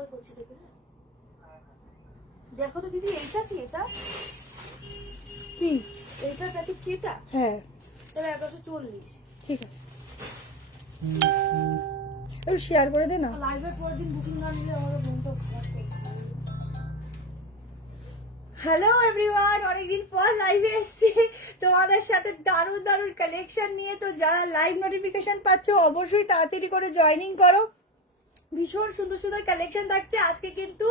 Call করছি দেখে। দেখো তো দিদি, এইটা কি? এটা কি? এইটা প্যাকেট কি? এটা হ্যাঁ তাহলে 1140। ঠিক আছে, একটু শেয়ার করে দে না। লাইভের পর দিন বুকিং না নিলে আমাদের মনটা খারাপ হয়ে যাবে। হ্যালো এভরিওয়ান, অনেকদিন পর লাইভে এসেছি তোমাদের সাথে দারুণ দারুণ কালেকশন নিয়ে। তো যারা লাইভ নোটিফিকেশন পাচ্ছ অবশ্যই তাড়াতাড়ি করে জয়েনিং করো। ভীষণ সুন্দর সুন্দর কালেকশন থাকছে আজকে, কিন্তু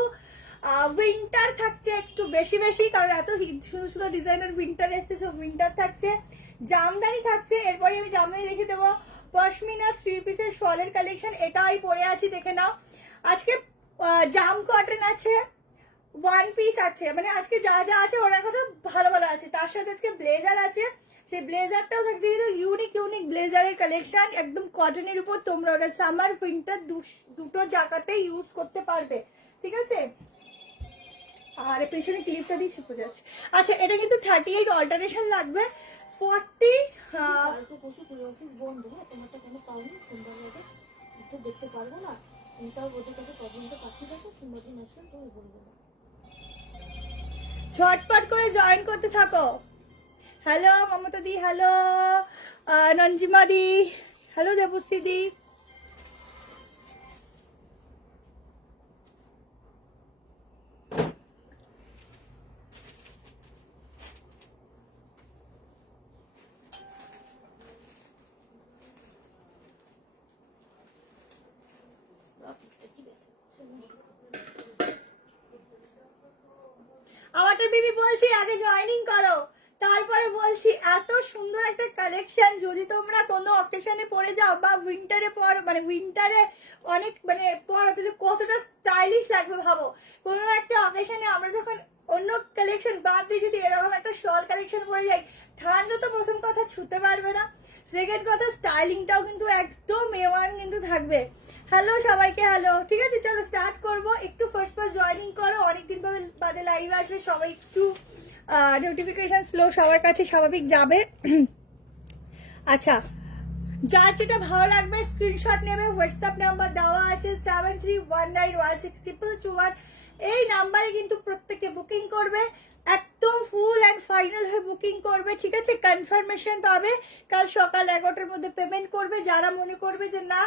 উইন্টার থাকছে একটু বেশি বেশি, কারণ এত সুন্দর সুন্দর ডিজাইনের উইন্টার এসছে, সব উইন্টার থাকছে। জামদানি থাকছে, এরপরে আমি জামদানি দেখে দেবো। পশমিনা 3 পিসের শলের কালেকশন, এটাই পরে আছি, দেখে নাও। আজকে জাম কটন আছে, 1 পিস আছে, মানে আজকে যা যা আছে ওরা কথা ভালো ভালো আছে। তার সাথে আজকে ব্লেজার আছে, সেই ব্লেজারটাও থাকছে, কিন্তু ইউনিক ইউনিক ব্লেজারের কালেকশন, একদম কটনের উপর। তোমরা ওটা সামার উইন্টার দুটো জায়গাতেই ইউজ করতে পারবে, ঠিক আছে। আর পেছনে ক্লিপটা দিয়েছে বোঝা যাচ্ছে। আচ্ছা, এটা কিন্তু 38 অল্টারেশন লাগবে, 40 কালকে পরশু পুরো অফিস বন্ধ, হ্যাঁ তোমারটা কেন পাওনি? সুন্দর লাগে তো দেখতে পারবো না, তুমিটাও ওদের কাছে প্রবলেমটা পাঠিয়ে দেখো, সুন্দর দিন আসলে তুমি বলবে না। ঝটপট করে জয়েন করতে থাকো। হ্যালো মমতা দি, হ্যালো নঞ্জিমা দি, হ্যালো দেবশ্রী দি। আমাদের বিবি বলছি আগে জয়েনিং করো, তারপরে বলছি এত সুন্দর একটা কালেকশন। যদি তোমরা কোনো অকেশনে পরে যাও বা উইন্টারে পর, মানে উইন্টারে অনেক মানে পরো, কিন্তু কতটা স্টাইলিশ লাগবে ভাবো। কোনো একটা অকেশনে আমরা যখন অন্য কালেকশন বাদ দিয়ে যদি এরকম একটা শল কালেকশন পরে যাই, ঠান্ডা তো প্রথম কথা ছুতে পারবে না, সেকেন্ড কথা স্টাইলিংটাও কিন্তু একদম A1 কিন্তু থাকবে। হ্যালো সবাইকে, হ্যালো, ঠিক আছে চলো স্টার্ট করবো। একটু ফার্স্ট জয়েনিং করো, অনেকদিন বাদে লাইভ আসবে, সবাই একটু নোটিফিকেশন স্লো সবার কাছে স্বাভাবিক যাবে। আচ্ছা, যার যেটা ভালো লাগবে স্ক্রিনশট নেবে, হোয়াটসঅ্যাপ নাম্বার দেওয়া আছে 7319162221। এই নাম্বারে কিন্তু প্রত্যেকে বুকিং করবে, একদম ফুল অ্যান্ড ফাইনাল হয়ে বুকিং করবে, ঠিক আছে। কনফার্মেশন পাবে কাল সকাল 11টার মধ্যে পেমেন্ট করবে। যারা মনে করবে যে না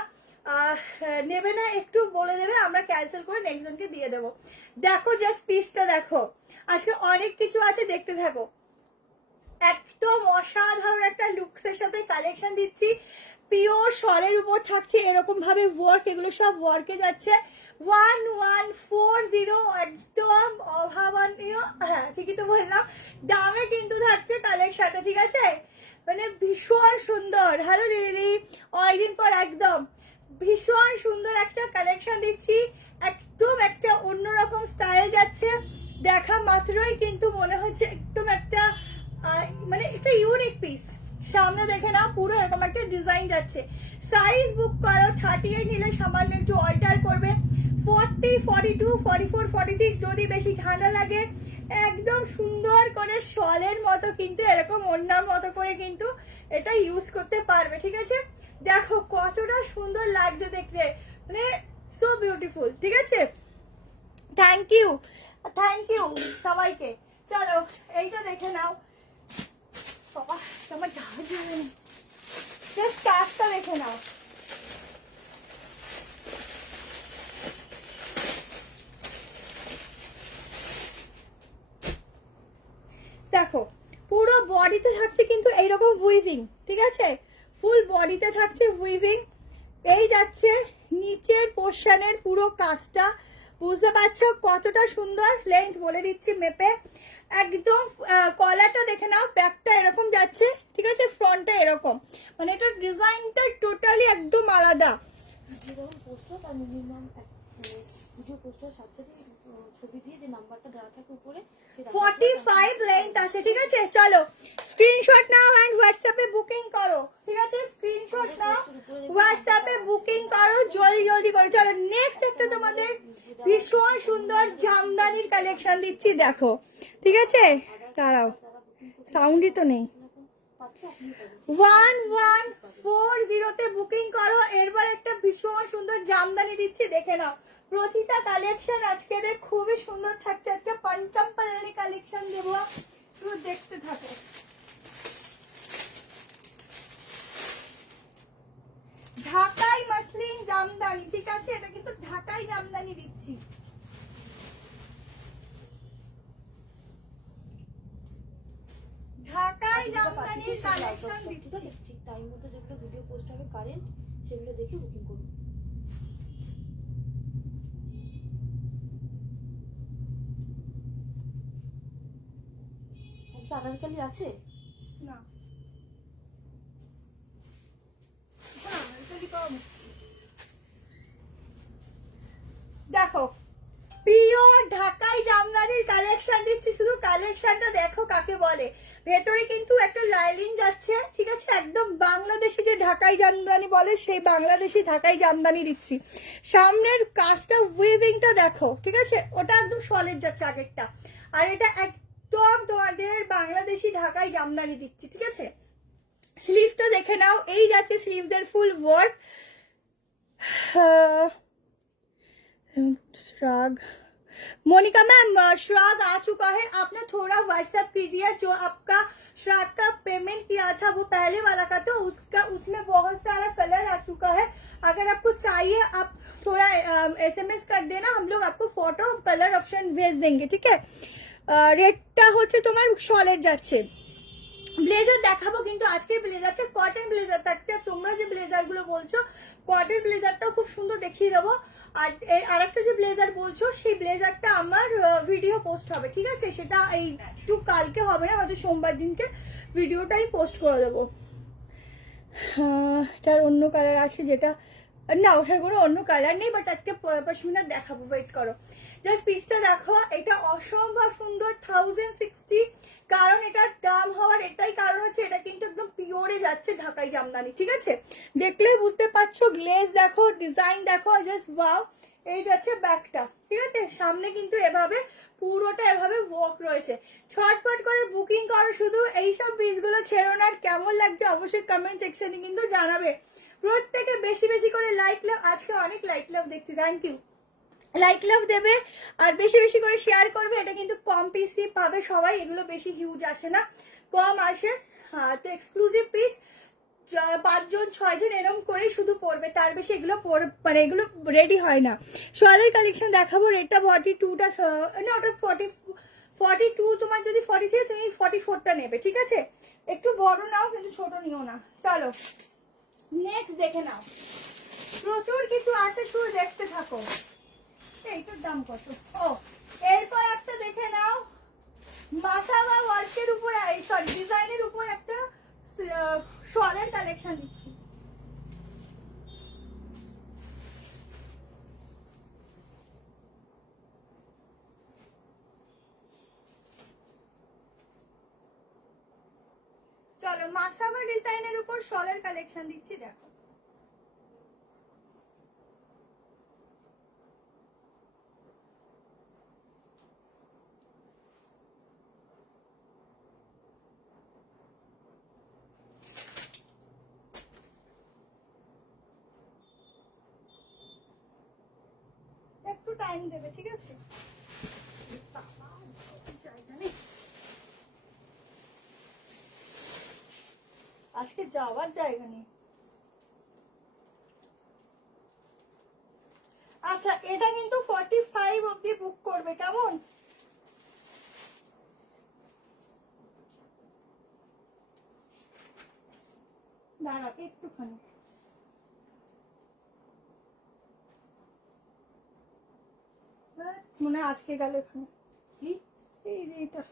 নেবে না, একটু বলে দেবে, আমরা ক্যান্সেল করে নেক্সট জনকে দিয়ে দেবো। দেখো জাস্ট পিসটা দেখো, আজকে অনেক কিছু আছে, দেখতে থাকো। একদম অসাধারণ একটা লুকসের সাথে কালেকশন দিচ্ছি, পিওর শলের উপর থাকছে এরকম ভাবে ওয়ার্ক, এগুলো সব ওয়ার্কে যাচ্ছে। 1140, একদম অভাবনীয়, হ্যাঁ ঠিকই তো বললাম, দামে কিন্তু থাকছে কালেকশনটা, ঠিক আছে। মানে ভীষণ সুন্দর। হ্যালো দিদি, অনেকদিন পর একদম ভীষণ সুন্দর একটা কালেকশন দিচ্ছি, একদম একটা অন্যরকম স্টাইল যাচ্ছে। দেখা মাত্রই কিন্তু মনে হচ্ছে একদম একটা মানে একটা ইউনিক পিস। সামনে দেখে না, পুরো এরকম একটা ডিজাইন যাচ্ছে। সাইজ বুক করো, 38 নিলে সামান্য একটু অল্টার করবে, 40, 42, 44, 46 যদি বেশি ঠান্ডা লাগে একদম সুন্দর করে শলের মতো কিন্তু এরকম ওড়নার মতো করে কিন্তু এটা ইউজ করতে পারবে, ঠিক আছে। দেখো কতটা সুন্দর লাগছে দেখতে, মানে সো বিউটিফুল, ঠিক আছে। থ্যাংক ইউ সবাইকে। চলো এইটা দেখে নাও, তোমার যাওয়া যাবে না, জাস্ট কাজটা দেখে নাও। দেখো পুরো বডিতে থাকছে কিন্তু এইরকম উইভিং, ঠিক আছে, ফুল বডিতে থাকছে উইভিং। এই যাচ্ছে নিচের পোর্শনের পুরো কাজটা, বুঝতে পারছো কতটা সুন্দর। লেন্থ বলে দিচ্ছি মেপে, একদম কলারটা দেখে নাও, ব্যাকটা এরকম যাচ্ছে, ঠিক আছে, ফ্রন্টটা এরকম, মানে এটা ডিজাইনটা টোটালি একদম আলাদা। যেরকম পোস্টার তার মিনিমাম ভিডিও পোস্টার সাথে ছবি দিয়ে যে নাম্বারটা দেওয়া থাকে উপরে, 45 লেন্থ আছে, ঠিক আছে। চলো স্ক্রিনশট নাও এন্ড হোয়াটসঅ্যাপে বুকিং করো, ঠিক আছে। স্ক্রিনশট নাও, হোয়াটসঅ্যাপে বুকিং করো, জলদি জলদি করো। চলো নেক্সট একটা তোমাদের ভীষণ সুন্দর জামদানির কালেকশন দিচ্ছি, দেখো, ঠিক আছে। দাঁড়াও, সাউন্ডই তো নেই। 1140 তে বুকিং করো। এরপর একটা ভীষণ সুন্দর জামদানি দিচ্ছি, দেখে নাও, প্রতিটা কালেকশন আজকে খুবই সুন্দর থাকছে। আজকে পঞ্চম পাল্লি কালেকশন দেবো, শুধু দেখতে থাকো। ঢাকাই মাসলিন জামদানি, ঠিক আছে, এটা কিন্তু ঢাকাই জামদানি দিচ্ছি। ঢাকাই জামদানির কালেকশন দিচ্ছি। ঠিক টাইম মতো যেগুলো ভিডিও পোস্ট হবে কারেন্ট, সেগুলো দেখে বুকিং করুন। আজকে আনারকলি আছে না, দেখো পিওর ঢাকাই জামদানির কালেকশন দিচ্ছি, শুধু কালেকশনটা দেখো কাকে বলে। ভেতরে কিন্তু একটা লাইলিং যাচ্ছে, ঠিক আছে, একদম বাংলাদেশি যে ঢাকাই জামদানি বলে সেই বাংলাদেশি ঢাকাই জামদানি দিচ্ছি। সামনের কাজটা উইভিংটা দেখো, ঠিক আছে, ওটা একদম সলিড যাচ্ছে আগেরটা, আর এটা একদম তোমাদের বাংলাদেশি ঢাকাই জামদানি দিচ্ছি, ঠিক আছে। স্লিভসটা দেখে নাও, এই যাচ্ছে স্লিভসের ফুল work. Schrag Monika ma'am, Schrag आ चुका है, आपने थोड़ा व्हाट्सएप कीजिए। जो आपका श्राग का पेमेंट किया था वो पहले वाला का, तो उसमें बहुत सारा कलर आ चुका है। अगर आपको चाहिए आप थोड़ा SMS कर देना, हम लोग आपको फोटो कलर ऑप्शन भेज देंगे, ठीक है। रेटটা হচ্ছে তোমার সলিড যাচ্ছে। ব্লেজার দেখাবো, কিন্তু আজকের ব্লেজারটা কটন ব্লেজার থাকছে। তোমরা যে ব্লেজার গুলো বলছো কটন ব্লেজারটাও খুব সুন্দর দেখিয়ে দেবো। আর আরেকটা যে ব্লেজার বলছো সেই ব্লেজারটা আমার ভিডিও পোস্ট হবে, ঠিক আছে, সেটা এই একটু কালকে হবে না, হয়তো সোমবার দিনকে ভিডিওটাই পোস্ট করে দেবো। এটার অন্য কালার আছে, যেটা না ওটার কোনো অন্য কালার নেই, বাট আজকে পশমিনা দেখাবো, ওয়েট করো। জাস্ট পিসটা দেখো, এটা অসম্ভব সুন্দর, 1060। কারণ এটার দাম হওয়ার এটাই কারণ হচ্ছে এটা কিন্তু একদম পিওরে যাচ্ছে ঢাকাই জামদানি, ঠিক আছে, দেখলেই বুঝতে পারছো। গ্লেজ দেখো, ডিজাইন দেখো, জাস্ট ওয়াও। এই যাচ্ছে ব্যাকটা, ঠিক আছে, সামনে কিন্তু এভাবে পুরোটা এভাবে ওয়ার্ক রয়েছে। ছটপট করে বুকিং করো, শুধু এইসব পিসগুলো ছেড়ো না। আর কেমন লাগছে অবশ্যই কমেন্ট সেকশনে কিন্তু জানাবে। প্রত্যেকে বেশি বেশি করে লাইক লাভ, আজকে অনেক লাইক লাভ দেখছি, থ্যাংক ইউ। লাইক লাভ দেবে আর বেশি বেশি করে শেয়ার করবে। এটা কিন্তু কম পিসই পাবে সবাই, এগুলো বেশি হিউজ আসে না, কম আসে। হ্যাঁ, তো এক্সক্লুসিভ পিস 5 জন 6 জন এরকম করেই শুধু পড়বে, তার বেশি এগুলো মানে এগুলো রেডি হয় না। সোয়ালের কালেকশন দেখাবো। রেটটা 42টা না, ওটা 42, তোমার যদি 43 তুমি 44টা নেবে, ঠিক আছে। একটু বড় নাও কিন্তু ছোট নিও না। চলো নেক্সট দেখে নাও, প্রচুর কিছু আছে, শুধু দেখতে থাকো। এইটার দাম কত? ও, এরপর একটা দেখে নাও, মাসাবা ওয়ার্কের উপর, সরি ডিজাইনের উপর একটা শলের কালেকশন দিচ্ছি। চলো মাসাবা ডিজাইনের উপর শলের কালেকশন দিচ্ছি, দেখো। একটু টাইম দেবে, ঠিক আছে। আজকে যাওয়ার জায়গা নেই। আচ্ছা, এটা কিন্তু 45 অবধি বুক করবে, কেমন? দাঁড়া একটুখানি, মনে আজকে গেল এখানে কি এই যে এটা।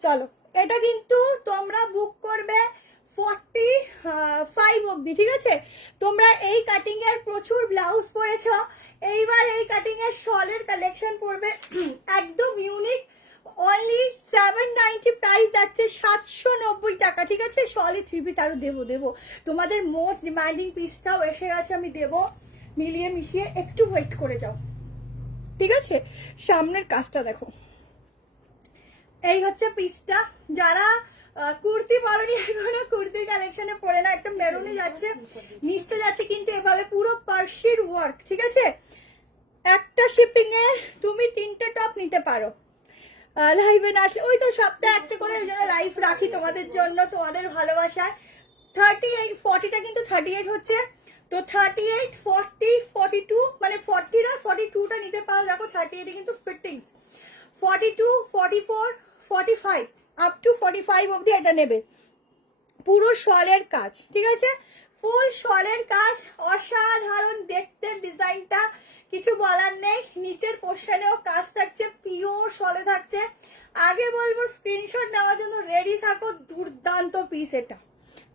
চলো এটা কিন্তু তোমরা বুক করবে 45 অবধি, ঠিক আছে। তোমরা এই কাটিং এর প্রচুর ব্লাউজ পরেছো, এইবার এই কাটিং এর শলের কালেকশন পড়বে একদম ইউনিক। অনলি 790 প্রাইস যাচ্ছে, 790 টাকা, ঠিক আছে। শলে 3 পিস আরো দেবো তোমাদের মোস্ট ডিমান্ডিং পিসটাও এসে গেছে, আমি দেবো। মিলিয়ে মিশিয়ে একটু ওয়েট করে যাও, ঠিক আছে। সামনের কাজটা দেখো, এই হচ্ছে পিসটা। যারা কুর্তি পরনি এখনো কুর্তির কালেকশনে পড়ে না, একটা মেরুনে যাচ্ছে, নিচটা যাচ্ছে কিন্তু এভাবে পুরো পার্সির ওয়ার্ক, ঠিক আছে। একটা শিপিং এ তুমি 3টে টপ নিতে পারো। লাইভে না আসলে ওই তো সপ্তাহে একটা করে লাইভ রাখি তোমাদের জন্য, তোমাদের ভালোবাসায়। 38 40টা কিন্তু 38 হচ্ছে, তো 38 40 42 মানে 40 না 42টা নিতে পারো। দেখো 38 কিন্তু ফিটিংস, 42 44 45 আপ টু 45 অবধি এটা নেবে। পুরো শলের কাজ, ঠিক আছে, ফুল শলের কাজ, অসাধারণ দেখতে ডিজাইনটা, কিছু বলার নেই। নিচের পোর্শনেও কাজ থাকছে, পিওর শলে থাকছে। আগে বলবো স্ক্রিনশট নেওয়ার জন্য রেডি থাকো, দুর্দান্ত পিস এটা,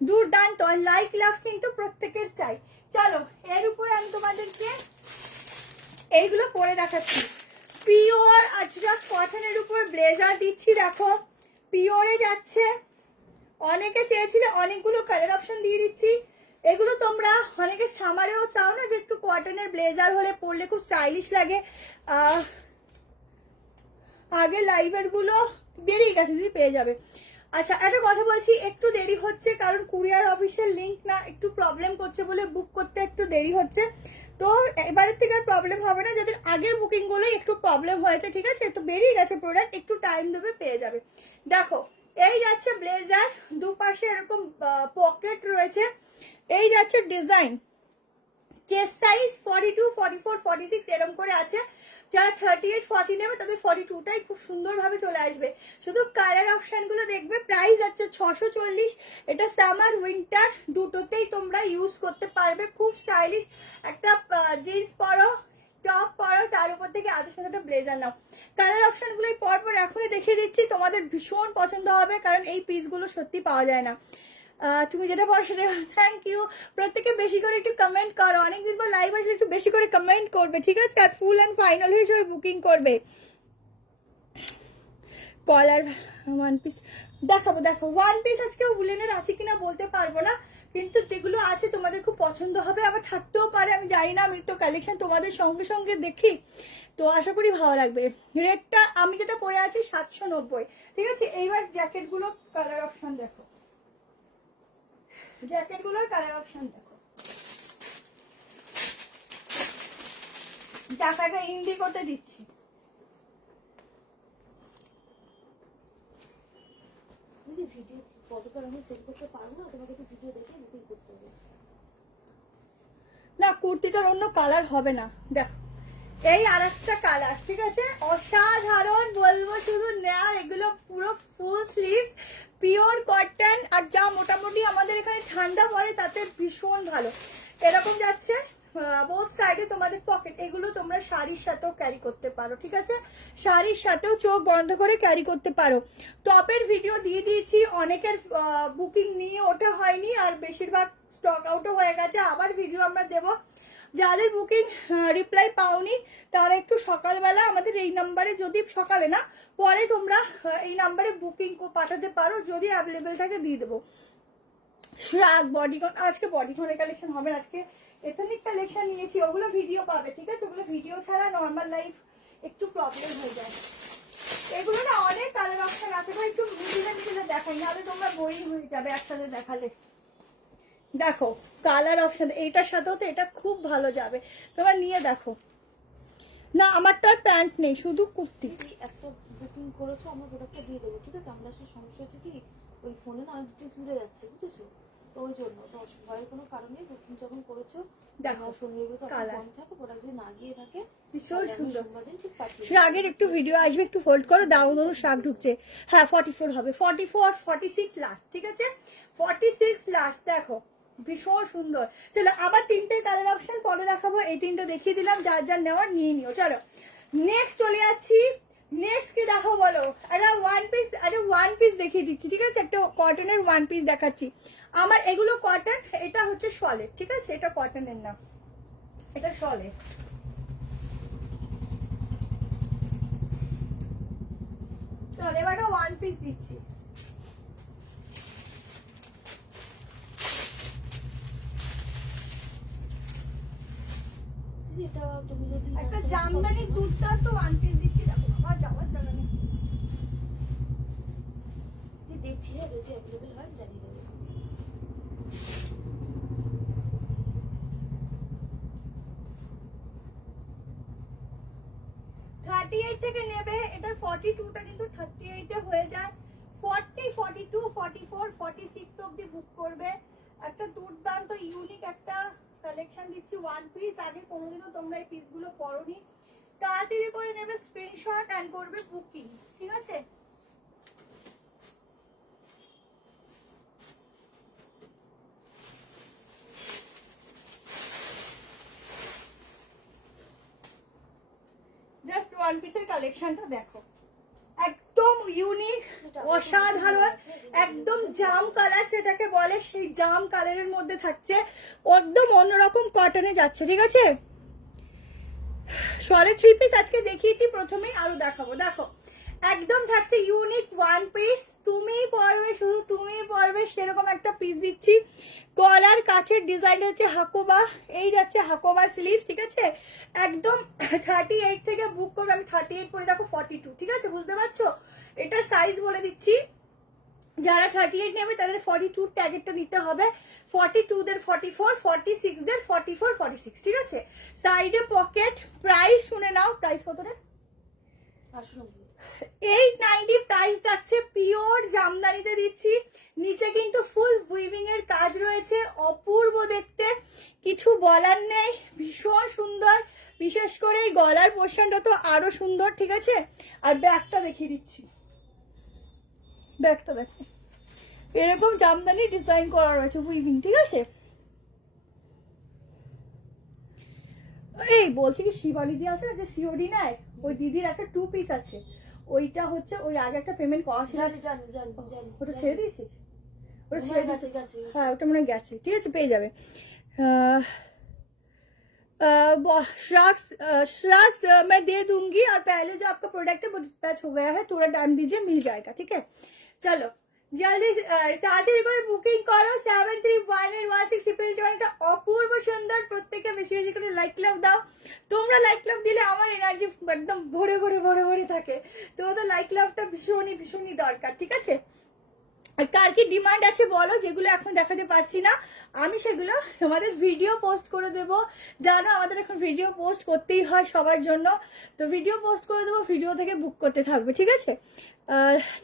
দুর্দান্ত। লাইক লাভ কিন্তু প্রত্যেকের চাই। চলো এর উপরে আমি তোমাদেরকে এইগুলো পরে দেখাচ্ছি। পিওর আজরাক কটনের উপর ব্লেজার দিচ্ছি, দেখো পিওরে যাচ্ছে। অনেকে চেয়েছিলে, অনেকগুলো কালার অপশন দিয়ে দিচ্ছি। এগুলো তোমরা অনেকে সামারেও চাও না যে একটু কটনের ব্লেজার হলে পরলে খুব স্টাইলিশ লাগে। আগে লাইভের গুলো বেরিয়ে গেছে, দিদি পেয়ে যাবে। আচ্ছা একটা কথা বলছি, একটু দেরি হচ্ছে কারণ কুরিয়ার অফিসের লিঙ্ক না একটু প্রবলেম করছে বলে বুক করতে একটু দেরি হচ্ছে। তো এবারের থেকে আর প্রবলেম হবে না, যাদের আগের বুকিং গুলো একটু প্রবলেম হয়েছে, ঠিক আছে। তো বেরিয়ে গেছে প্রোডাক্ট, একটু টাইম দেবে, পেয়ে যাবে। দেখো এই যাচ্ছে ব্লেজার, দুপাশে এরকম পকেট রয়েছে। এই যাচ্ছে ডিজাইন, চেস্ট সাইজ 42 44 46 এরকম করে আছে। যারা 38 40 নেবে তাদের 42টাই খুব সুন্দরভাবে চলে আসবে। শুধু কালার অপশনগুলো দেখবে। প্রাইস আছে 640। এটা সামার উইন্টার দুটোতেই তোমরা ইউজ করতে পারবে, খুব স্টাইলিশ। একটা জিন্স পরো, টপ পরো, তার উপর থেকে আদের সাথে একটা ব্লেজার নাও। কালার অপশনগুলো পরপর এখনই দেখিয়ে দিচ্ছি, তোমাদের ভীষণ পছন্দ হবে কারণ এই পিসগুলো সত্যি পাওয়া যায় না। তুমি যেটা পড়ো সেটা। Thank you. প্রত্যেকে বেশি করে একটু কমেন্ট করো, অনেকদিন পর লাইভ আসলে একটু বেশি করে কমেন্ট করবে, ঠিক আছে। আর ফুল অ্যান্ড ফাইনাল হিসেবে বুকিং করবে। কলার ওয়ান পিস দেখাবো, দেখো ওয়ান পিস আজকে উলেনের আছে কিনা বলতে পারবো না, কিন্তু যেগুলো আছে তোমাদের খুব পছন্দ হবে, আবার থাকতেও পারে আমি জানি না। আমি তো কালেকশন তোমাদের সঙ্গে সঙ্গে দেখি, তো আশা করি ভালো লাগবে। রেটটা আমি যেটা পরে আছি 790, ঠিক আছে। এইবার জ্যাকেটগুলো কালার অপশন দেখো, জ্যাকেটগুলোর কালার অপশন দেখো। টাকাটা ইন্ডিগোতে দিচ্ছি। দিদি ভিডিও ফটোটা আমি সেট করতে পারবো না, তোমাকে তো ভিডিও দেখে বুকিং করতে হবে। না কুর্তিটার অন্য কালার হবে না, দেখো এই আরেকটা কালার, ঠিক আছে। অসাধারণ বলবো, শুধু নেওয়া। এগুলো পুরো ফুল স্লিভস, পিওর কটন, আর যা মোটামুটি আমাদের এখানে ঠান্ডা পড়ে তাতে ভীষণ ভালো। এরকম যাচ্ছে বোথ সাইডে তোমাদের পকেট। এগুলো তোমরা শাড়ির সাথেও ক্যারি করতে পারো, ঠিক আছে। শাড়ির সাথেও চোখ বন্ধ করে ক্যারি করতে পারো। টপের ভিডিও দিয়ে দিয়েছি, অনেকের বুকিং নিয়ে ওঠা হয়নি, আর বেশিরভাগ স্টক আউটও হয়ে গেছে। আবার ভিডিও আমরা দেবো। যাদের বুকিং রিপ্লাই পাওনি তারা একটু সকালবেলা আমাদের এই নাম্বারে, যদি সকালে না পরে তোমরা এই নাম্বারে বুকিং পাঠাতে পারো, যদি অ্যাভেলেবেল থাকে দিয়ে দেবো। শ্রাগ বডিকন, আজকে বডিকনের কালেকশন হবে, আজকে এথনিক কালেকশন নিয়েছি, ওগুলো ভিডিও পাবে, ঠিক আছে। ওগুলো ভিডিও ছাড়া নর্মাল লাইফ একটু প্রবলেম হয়ে যায়। এগুলো না অনেক কালার অপশন আছে, ভাই একটু মিডিলে মিডিলে দেখাই, নাহলে তোমরা বোরিং হয়ে যাবে একসাথে দেখালে। দেখো কালার অপশন, এইটার সাথেও তো এটা খুব ভালো যাবে, তোমরা নিয়ে দেখো। না আমারটা প্যান্ট নেই, শুধু কুর্তি। একটা বুকিং করেছো, আমার প্রোডাক্টটা দিয়ে দেবো, ঠিক আছে। আমাদের আসলে সমস্যা হচ্ছে কি, ওই ফোনে না অনেক ডিটেলস জুড়ে যাচ্ছে, বুঝেছো। তো ওই জন্য তো ভয়ের কোনো কারণ নেই। বুকিং যখন করেছো দেখো শনিবার তো কালার বন্ধ থাকে, প্রোডাক্ট যদি না গিয়ে থাকে ভীষণ সুন্দর। সোমবার দিন ঠিক পাঠিয়ে শ্রাগের একটু ভিডিও আসবে, একটু হোল্ড করো, দাও ধরো শ্রাগ ঢুকছে। হ্যাঁ 44 হবে, 44 46 লাস্ট, ঠিক আছে। 46 লাস্ট, দেখো ভীষণ সুন্দর। চলো আবার 3টে কালার অপশন পরে দেখাবো, এই 3টে দেখিয়ে দিলাম, যার যার নেওয়ার নিয়ে নিও। চলো নেক্সট চলে যাচ্ছি। নেক্সট কি দেখো বলো, একটা ওয়ান পিস দেখিয়ে দিচ্ছি, ঠিক আছে। একটা কটনের ওয়ান পিস দেখাচ্ছি। আমার এগুলো কটন, এটা হচ্ছে সলিড, ঠিক আছে। এটা কটনের না, এটা সলিড। চল এবার ওয়ান পিস দিচ্ছি। দিদি এটা তুমি যদি একটা জামদানি দুধটা তো ওয়ান পিস দিচ্ছি, দেখো আমার যাওয়ার জায়গা নেই। দেখছি, হ্যাঁ যদি অ্যাভেলেবেল হয় জানিয়ে দেবো। 38 থেকে নেবে, এটার 42টা কিন্তু 38 এ হয়ে যায়। 40, 42, 44, 46 অবধি বুক করবে। একটা দুর্দান্ত ইউনিক একটা কালেকশন দিচ্ছি, ওয়ান পিস। আগে কোনোদিনও তোমরা এই পিসগুলো পরোনি, তাড়াতাড়ি করে নেবে স্ক্রিনশট এন্ড করবে বুকিং, ঠিক আছে? জাস্ট ওয়ান পিসের কালেকশনটা দেখো, একদম ইউনিক, অসাধারণ, একদম জাম কালার যেটাকে বলে, সেই জাম কালারের মধ্যে থাকছে, একদম অন্যরকম কটনে যাচ্ছে, ঠিক আছে? সরে থ্রি পিস আজকে দেখিয়েছি প্রথমেই, আরো দেখাবো। দেখো একদম থাকছে ইউনিক ওয়ান পিস, তুমিই পরবে, শুধু তুমিই পরবে সেরকম একটা পিস দিচ্ছি। গলার কাছের ডিজাইন হচ্ছে হাকোবা, এই যাচ্ছে হাকোবা স্লিভস, ঠিক আছে? একদম 38 থেকে বুক করবে। আমি 38 পরে, দেখো 42, ঠিক আছে? বুঝতে পারছো? এটা সাইজ বলে দিচ্ছি, যারা 38 নেবে তাদের 42 ট্যাগেরটা নিতে হবে, 42 দের 44, 46 দের 44, 46, ঠিক আছে? সাইডে পকেট। প্রাইস শুনে নাও, প্রাইস কত রে? 890 প্রাইস যাচ্ছে, পিওর জামদানিতে দিচ্ছি। নিচে কিন্তু ফুল উইভিং এর কাজ রয়েছে, অপূর্ব দেখতে, কিছু বলার নেই, ভীষণ সুন্দর। বিশেষ করে এই গলার পোর্শনটা তো আরো সুন্দর, ঠিক আছে? আর ব্যাকটা দেখিয়ে দিচ্ছি, ব্যাকটা দেখো, এরকম জামদানি ডিজাইন করা রয়েছে উইভিং, ঠিক আছে? এই বলছি কি, শিবালি দি আছে না যে সিওডি নেয়, ওই দিদির একটা 2 পিস আছে, ওইটা হচ্ছে ওই আগে একটা পেমেন্ট করা ছিল, ওটা ছেড়ে দিয়েছিস? ওটা ছেড়ে গেছে, হ্যাঁ ওটা মনে হয় গেছে, ঠিক আছে? পেয়ে যাবে। श्रग्स मैं दे दूंगी, और पहले जो आपका प्रोडक्ट है वो डिस्पैच हो गया है, थोड़ा टाइम दीजिए, मिल जाएगा, ठीक है? चलो জলদি তাড়াতাড়ি করে বুকিং করো। 73181622, অপূর্ব সুন্দর। প্রত্যেকে বেশি বেশি করে লাইক লাভ দাও। তোমরা লাইক লাভ দিলে আমার এনার্জি একদম ভরে ভরে ভরে ভরে থাকে, তোমাদের লাইক লাভটা ভীষণই ভীষণই দরকার, ঠিক আছে? আর কার কি ডিমান্ড আছে বলো, যেগুলো এখন দেখাতে পারছি না আমি সেগুলো তোমাদের ভিডিও পোস্ট করে দেবো। জানো আমাদের এখন ভিডিও পোস্ট করতেই হয় সবার জন্য, তো ভিডিও পোস্ট করে দেবো, ভিডিও থেকে বুক করতে থাকবে, ঠিক আছে?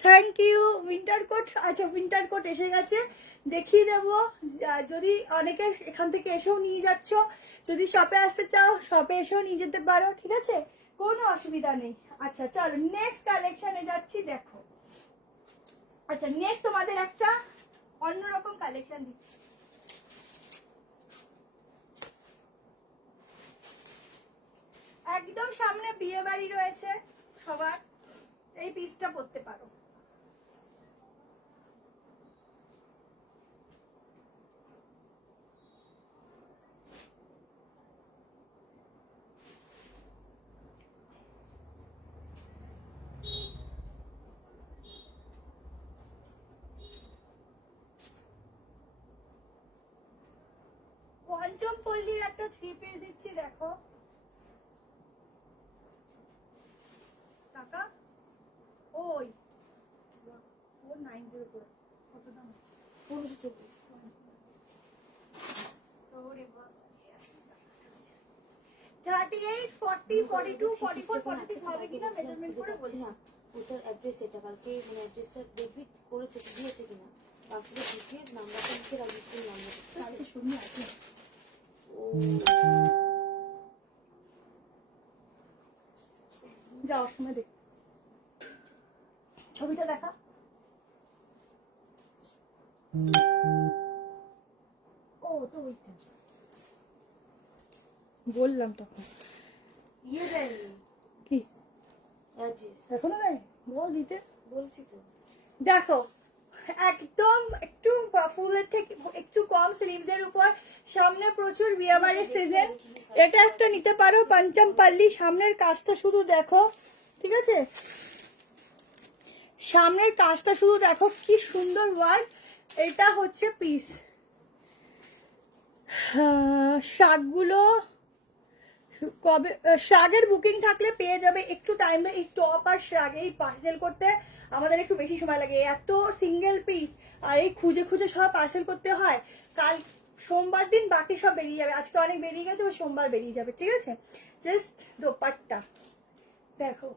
Thank you. উইন্টার কোট, আচ্ছা উইন্টার কোট এসে গেছে, দেখিয়ে দেবো। যদি অনেকে এখান থেকে এসেও নিয়ে যাচ্ছ, যদি শপে আসতে চাও শপে এসেও নিয়ে যেতে পারো, ঠিক আছে? কোনো অসুবিধা নেই। আচ্ছা চলো নেক্সট কালেকশনে যাচ্ছি, দেখো। আচ্ছা নেক্সট তোমাদের একটা অন্যরকম কালেকশন দিচ্ছি, একদম সামনে বিয়ে বাড়ি রয়েছে সবার, এই পিসটা পরতে পারো। পঞ্চম পল্লীর একটা 3 পিস দিচ্ছি, দেখো। টাকা ওই 490 করে কত দাম আছে? 1540। ওরে বাবা, 38, 40, 42, 44, 46 হবে কিনা মেজারমেন্ট করে বলছি না। ওটার অ্যাড্রেস এটা কালকে মানে অ্যাড্রেসটা দেখবি করেছে দিয়েছে কিনা, বাক্সে ঢুকিয়ে নাম্বারটা লিখে রাখবি, কোন নাম্বারটা কালকে শুনি আছে। ও যাওয়ার সময় দেখ, ছবিটা দেখা। ও তো ওইটা বললাম তখন, ইয়ে দেয়নি কি অ্যাড্রেস, এখনো নাই বল দিতে, বলছি তো। দেখো একদম একটু ফুলের থেকে একটু কম স্লিভস এর উপর, সামনে প্রচুর বিয়েবাড়ির সিজন, এটা একটা নিতে পারো। পঞ্চম পাল্লি, সামনের কাজটা শুধু দেখো, ঠিক আছে? সামনের কাজটা শুধু দেখো, কি সুন্দর ওয়ার্ক। এটা হচ্ছে পিস। শাকগুলো কবে, শাগের বুকিং থাকলে পেয়ে যাবে। একটু টাইমে এই টপ আর শাগ এই পার্সেল করতে আমাদের একটু বেশি সময় লাগে, এত সিঙ্গেল পিস, আর এই খুঁজে খুঁজে সব পার্সেল করতে হয়। কাল সোমবার দিন বাকি সব বেরিয়ে যাবে, আজকে অনেক বেরিয়ে গেছে, ওই সোমবার বেরিয়ে যাবে, ঠিক আছে? জাস্ট দোপাট্টা দেখো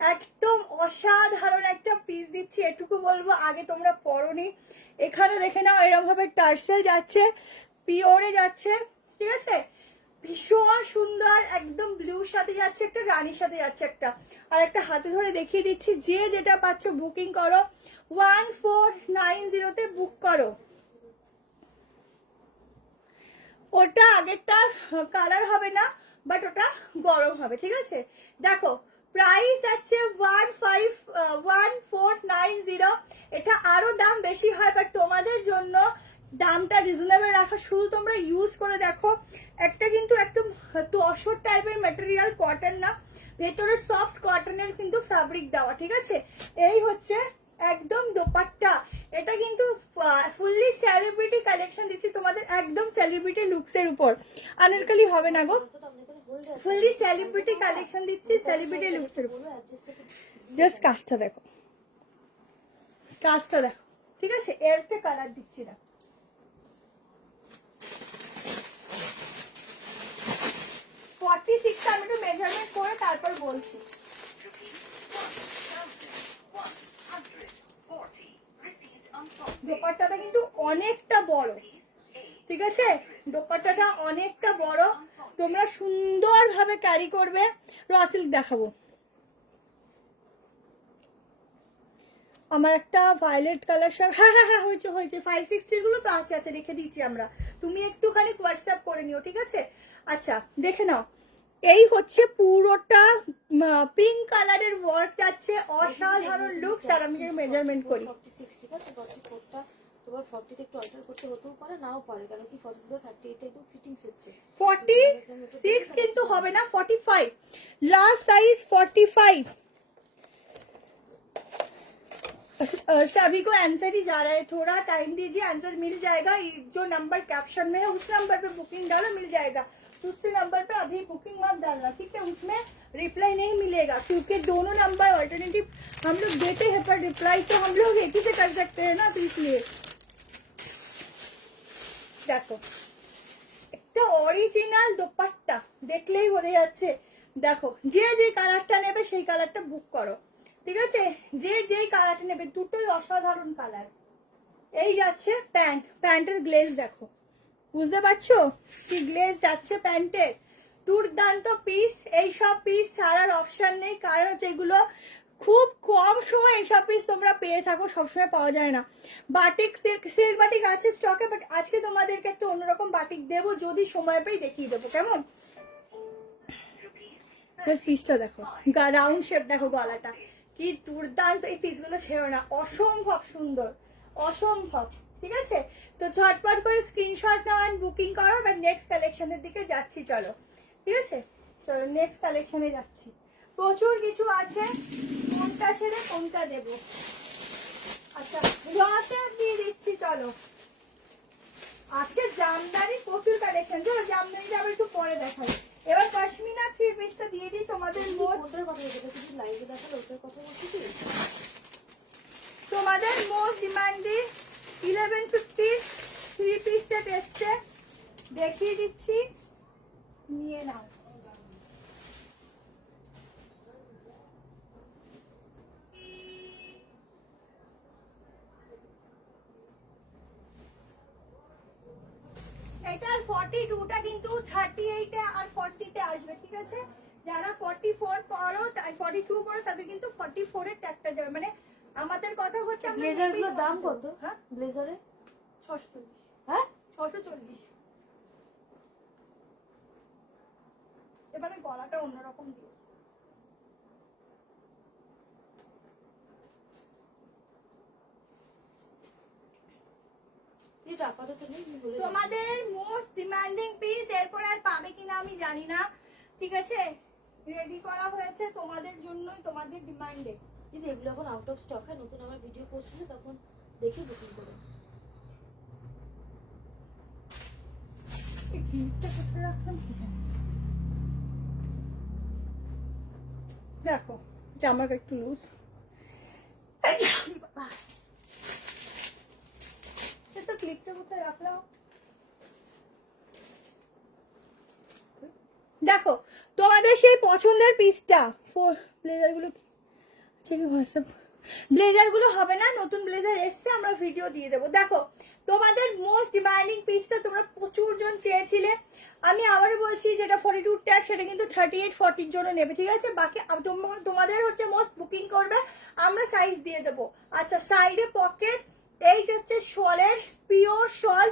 একদম অসাধারণ একটা পিস দিচ্ছি, এটুকু বলবো। আগে তোমরা পরোনি, এখানে দেখে নাও এরকম ভাবে টার্সেল যাচ্ছে, পিওরে যাচ্ছে, ঠিক আছে, ভীষণ সুন্দর। একদম ব্লুর সাথে যাচ্ছে একটা, রানীর সাথে যাচ্ছে একটা, আর একটা হাতে ধরে দেখিয়ে দিচ্ছি। যে যেটা পাচ্ছ বুকিং করো, 1490 বুক করো। ওটা আগেরটা কালার হবে না, বাট ওটা গরম হবে, ঠিক আছে। দেখো প্রাইস আছে 1490। এটা আরো দাম বেশি হয়, বাট তোমাদের জন্য দামটা রিজনেবল রাখা। শুধু তোমরা ইউজ করে দেখো, একটা কিন্তু একদম তসর টাইপের ম্যাটেরিয়াল, কটন না, ভেতরে সফট কটনের কিন্তু ফ্যাব্রিক দেওয়া, ঠিক আছে। এই হচ্ছে একদম দোপাট্টা। এটা কিন্তু ফুললি সেলিব্রিটি কালেকশন দিচ্ছি তোমাদের, একদম সেলিব্রিটি লুকস এর উপর। আনারকলি হবে না গো, ফুললি সেলিব্রিটি কালেকশন দিচ্ছি, সেলিব্রিটি লুকস এর উপর। জাস্ট কাজটা দেখো, কাজটা দেখো, ঠিক আছে। এর একটা কালার দিচ্ছি না, 46 আমি একটু মেজারমেন্ট করে তারপর বলছি। দোপাট্টাটা কিন্তু অনেকটা বড়, ঠিক আছে, দোপাট্টাটা অনেকটা বড়, তোমরা সুন্দরভাবে ক্যারি করবে। র সিল্ক দেখাবো, আমার একটা ভায়োলেট কালার, হ্যাঁ হ্যাঁ হ্যাঁ হয়েছে হয়েছে, 560 গুলো তো আছে, আছে রেখে দিচ্ছি আমরা, তুমি একটুখানি হোয়াটসঅ্যাপ করে নিও, ঠিক আছে। আচ্ছা দেখে নাও, এই হচ্ছে পুরোটা পিঙ্ক কালারের ওয়ার্ক যাচ্ছে, অসাধারণ লুক। তার আমি মেজারমেন্ট করি, 46 ঠিক আছে, 44টা তোমার 40 তে একটু অল্টার করতে হতেও পারে, নাও পারে, কারণ কি 40 থেকে 38 টা একদম ফিটিংস হচ্ছে। 46 কিন্তু হবে না, 45 लास्ट साइज 45। सभी को आंसर ही जा रहा है, थोड़ा टाइम दीजिए, आंसर मिल जाएगा। जो नंबर कैप्शन में है उस नंबर पे बुकिंग डालो, मिल जाएगा। दूसरे नंबर पे अभी बुकिंग मत डालना, ठीक है, उसमें रिप्लाई नहीं मिलेगा, क्योंकि दोनों नंबर ऑल्टरनेटिव हम लोग देते हैं, पर रिप्लाई तो हम लोग एक ही से कर सकते हैं ना, तो इसलिए। देखो একটা অরিজিনাল দোপাট্টা দেখলেই বোঝা যাচ্ছে। দেখো যে যে কালারটা নেবে সেই কালারটা বুক করো, ঠিক আছে, যে যেই কালারটা নেবে, দুটোই অসাধারণ কালার। এই যাচ্ছে প্যান্ট, প্যান্টের গ্লেজ দেখো, বুঝতে পারছো কি গ্লেজ যাচ্ছে প্যান্টের, দুর্দান্ত পিস। এইসব পিস ছাড়ার অপশন নেই, কারণ যেগুলো খুব কম সময় এইসব পিস তোমরা পেয়ে থাকো, সবসময় পাওয়া যায় না। বাটিক সিল্ক বাটিক আছে স্টকে, বাট আজকে তোমাদেরকে একটা অন্যরকম বাটিক দেবো, যদি সময় পাই দেখিয়ে দেবো, কেমন। পিসটা দেখো, রাউন্ড শেপ দেখো, গলাটা কি দুর্দান্ত। এই পিসগুলো ছেড়ো না, অসম্ভব সুন্দর, অসম্ভব, ঠিক আছে। তো ঝটপট করে স্ক্রিনশট নাও এন্ড বুকিং করো। বা নেক্সট কালেকশনের দিকে যাচ্ছি, চলো, ঠিক আছে, চলো নেক্সট কালেকশনে যাচ্ছি। প্রচুর কিছু আছে, কোনটা ছেড়ে কোনটা দেবো। আচ্ছা রাতে দিয়ে দিচ্ছি, চলো। আজকে জামদানি প্রচুর কালেকশন, চলো জামদানিটা আবার একটু পরে দেখাই। এবার পশমিনা থ্রি পিসটা দিয়ে দিই তোমাদের। তোমাদের most demanding 1150 three piece set এসছে, দেখিয়ে দিচ্ছি, নিয়ে নাও। এটার 42টা কিন্তু 38 আর 40 তে আসবে, ঠিক আছে। যারা 44 পড়ো, 42 পড়ো, তাদের কিন্তু 44 এর ট্যাগটা যাবে। মানে আমাদের কথা হচ্ছে ব্লেজারগুলোর দাম কত? হ্যাঁ ব্লেজারের 640, হ্যাঁ 640। এবারে গলাটা অন্যরকম দিয়ে, তোমাদের মোস্ট ডিমান্ডিং পিস। এরপর আর পাবে কিনা আমি জানি না, ঠিক আছে, রেডি করা হয়েছে তোমাদের জন্যই, তোমাদের ডিমান্ডে। কিন্তু এগুলো এখন আউট অফ স্টক, হয় নতুন আমার ভিডিও পোস্ট হলে তখন দেখে বুকিং করো। দেখো জামাটা একটু লুজ, তো ক্লিপটা কোথায় রাখলাম, দেখো তোমাদের সেই পছন্দের পিসটা ব্লেজারগুলো হোয়াটসঅ্যাপ ব্লেজারগুলো হবে না, নতুন ব্লেজার এসছে, আমরা ভিডিও দিয়ে দেবো। দেখো তোমাদের মোস্ট ডিমান্ডিং পিসটা তোমরা প্রচুর জন চেয়েছিলে, আমি আবারও বলছি যেটা 42 ট্যাগ সেটা কিন্তু 38-40 জন্য নেবে, ঠিক আছে? বাকি তোমাদের হচ্ছে মোস্ট বুকিং করবে, আমরা সাইজ দিয়ে দেবো। আচ্ছা, সাইডে পকেট, এই হচ্ছে শলের পিওর শল,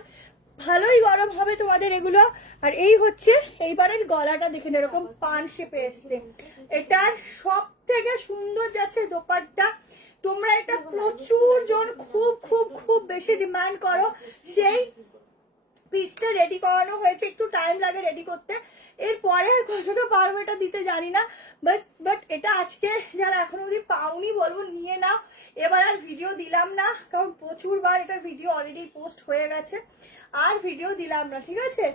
ভালোই গরম হবে তোমাদের এগুলো। আর এই হচ্ছে এইবারের গলাটা দেখেন এরকম পান শেপে এসছে, এটার সব থেকে সুন্দর যাচ্ছে দোপাট্টা। তোমরা এটা প্রচুর জন খুব খুব খুব বেশি ডিমান্ড করো, সেই পিসটা রেডি করানো হয়েছে, একটু টাইম লাগে রেডি করতে, এরপরে আর কতটা পারবো এটা দিতে জানি না, বাট এটা আজকে যারা এখনো অবধি পাওনি বলবো নিয়ে নাও। এবার আর ভিডিও দিলাম না, কারণ প্রচুরবার এটার ভিডিও অলরেডি পোস্ট হয়ে গেছে, আর ভিডিও দিলাম না, ঠিক আছে?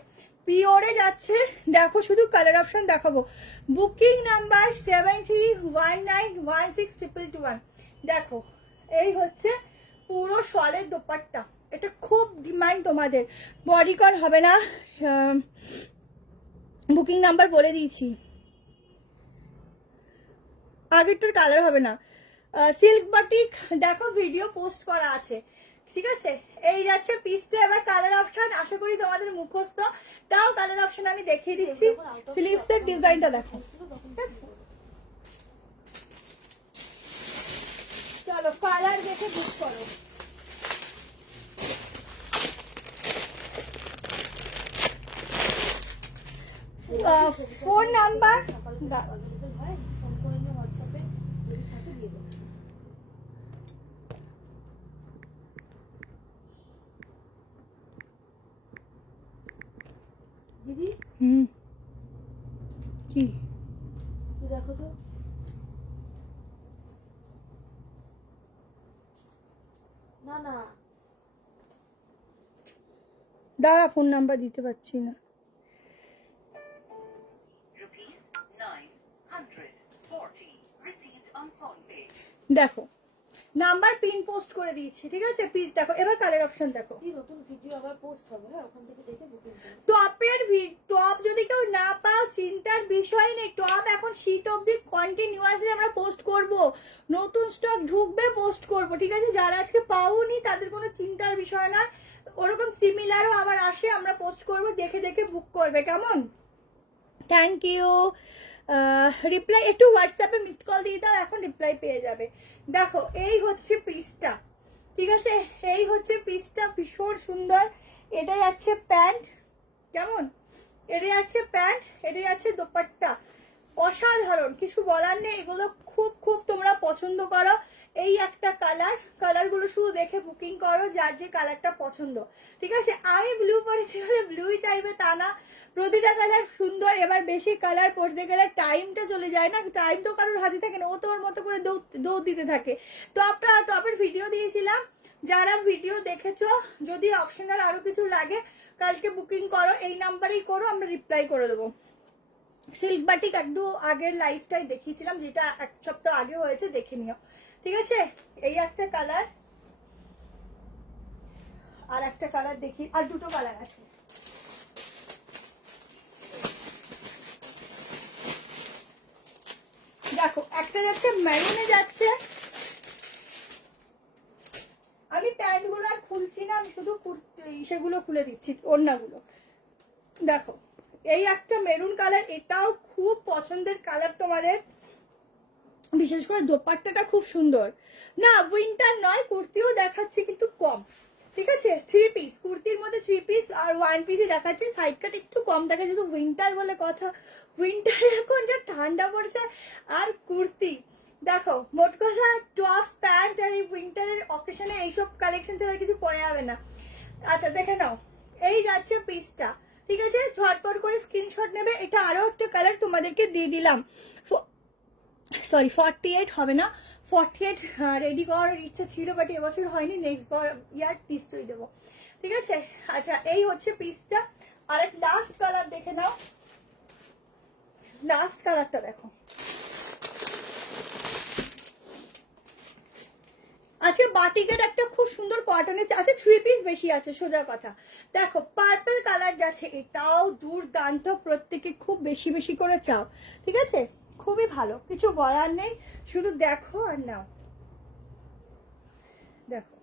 পিওরে যাচ্ছে, দেখো শুধু কালার অপশন দেখাবো। Booking number 7319162221। দেখো এই হচ্ছে পুরো শলের দোপাট্টা, এটা খুব ডিমান্ড তোমাদের, বডিকন হবে না, বুকিং নাম্বার বলে দিয়েছি, আগেরটার কালার হবে না। সিল্ক বাটিক দেখো ভিডিও পোস্ট করা আছে, ঠিক আছে? এই যাচ্ছে পিসটা। এবার কালার অপশন আশা করি তোমাদের মুখস্থ, তাও কালার অপশন আমি দেখিয়ে দিচ্ছি। স্লিভসের ডিজাইনটা দেখো, ঠিক আছে? চলো কালার দেখে বুক করো। ফোন নাম্বার ফোন করে নিয়ে হোয়াটসঅ্যাপে যদি থাকে দিয়ে দেবো। দিদি কি তুই দেখো তো, না না দাঁড়া, ফোন নাম্বার দিতে পারছি না। দেখো নাম্বার পিন পোস্ট করে দিয়েছি, ঠিক আছে? পিস দেখো, এবার কালার অপশন দেখো। নতুন ভিডিও আবার পোস্ট হবে, হ্যাঁ ওখান থেকে দেখে বুকিং করো। টপের টপ যদি কেউ না পাও চিন্তার বিষয় নেই, টপ এখন শীত অবধি কন্টিনিউয়াসলি আমরা পোস্ট করব, নতুন স্টক ঢুকবে পোস্ট করব, ঠিক আছে? যারা আজকে পাওনি তাদের কোনো চিন্তার বিষয় না, ওরকম সিমিলারও আবার আসে, আমরা পোস্ট করব, দেখে দেখে বুক করবে, কেমন? Thank you. রিপ্লাই একটু হোয়াটসঅ্যাপে মিসড কল দিয়ে দাও, এখন রিপ্লাই পেয়ে যাবে। দেখো এই হচ্ছে পিসটা, ঠিক আছে? এই হচ্ছে পিসটা, ভীষণ সুন্দর। এটা যাচ্ছে প্যান্ট, কেমন? এটা যাচ্ছে প্যান্ট, এটা যাচ্ছে দোপাট্টা, অসাধারণ, কিছু বলার নেই। এগুলো খুব খুব তোমরা পছন্দ করো। এই একটা কালারগুলো শুধু দেখে বুকিং করো, যার যে কালারটা পছন্দ, ঠিক আছে? আমি ব্লু পরেছি বলে ব্লুই চাইবে তা না, প্রতিটা কালার সুন্দর। এবার বেশি কালার পরতে গেলে টাইমটা চলে যায় না, টাইম তো কারোর হাতে থাকে না, ও তো ওর মতো করে দৌড় দিতে থাকে। টপের ভিডিও দিয়েছিলাম, যারা ভিডিও দেখেছো, যদি অপশনাল আরো কিছু লাগে কালকে বুকিং করো, এই নাম্বারেই করো, আমরা রিপ্লাই করে দেবো। সিল্ক বাটিক একটু আগের লাইফটাই দেখিয়েছিলাম, যেটা এক সপ্তাহ আগে হয়েছে, দেখে নিও, ঠিক আছে? এই একটা কালার, আর একটা কালার দেখি, আর দুটো কালার আছে। দেখো একটা যাচ্ছে মেরুনে যাচ্ছে, আমি প্যান্টগুলো আর খুলছি না, আমি শুধু সেগুলো খুলে দিচ্ছি, ওড়নাগুলো। দেখো এই একটা মেরুন কালার, এটাও খুব পছন্দের কালার তোমাদের, বিশেষ করে দোপাট্টাটা খুব সুন্দর। না উইন্টার নয়, কুর্তিও দেখাচ্ছি কিন্তু কম, ঠিক আছে? 3 পিস কুর্তির মধ্যে 3 পিস আর 1 পিসই দেখাচ্ছি, সাইড কাট একটু কম দেখা, যেহেতু উইন্টার বলে কথা, উইন্টারে এখন যা ঠান্ডা পড়ছে। আর কুর্তি দেখো, মোট কথা টপস প্যান্ট আর এই উইন্টারের অকেশনে এইসব কালেকশন ছাড়া কিছু পরে যাবে না। আচ্ছা দেখে নাও, এই যাচ্ছে পিসটা, ঠিক আছে? ঝটপট করে স্ক্রিনশট নেবে। এটা আরো একটা কালার তোমাদেরকে দিয়ে দিলাম, সরি 48 হবে না, 48 রেডি করার ইচ্ছা ছিল, বাট এবছর হয়নি, নেক্সট ইয়ার নিশ্চয়ই দেবো, ঠিক আছে? আচ্ছা এই হচ্ছে পিসটা। আর এক লাস্ট কালার দেখে নাও, লাস্ট কালারটা দেখো। আজকে বাটিকের একটা খুব সুন্দর কটনের আছে, 3 পিস বেশি আছে, সোজা কথা। দেখো পার্পল কালার যাচ্ছে, এটাও দুর্দান্ত, প্রত্যেকে খুব বেশি বেশি করে চাও, ঠিক আছে, খুবই ভালো, কিছু বলার নেই, শুধু দেখো আর নাও। দেখো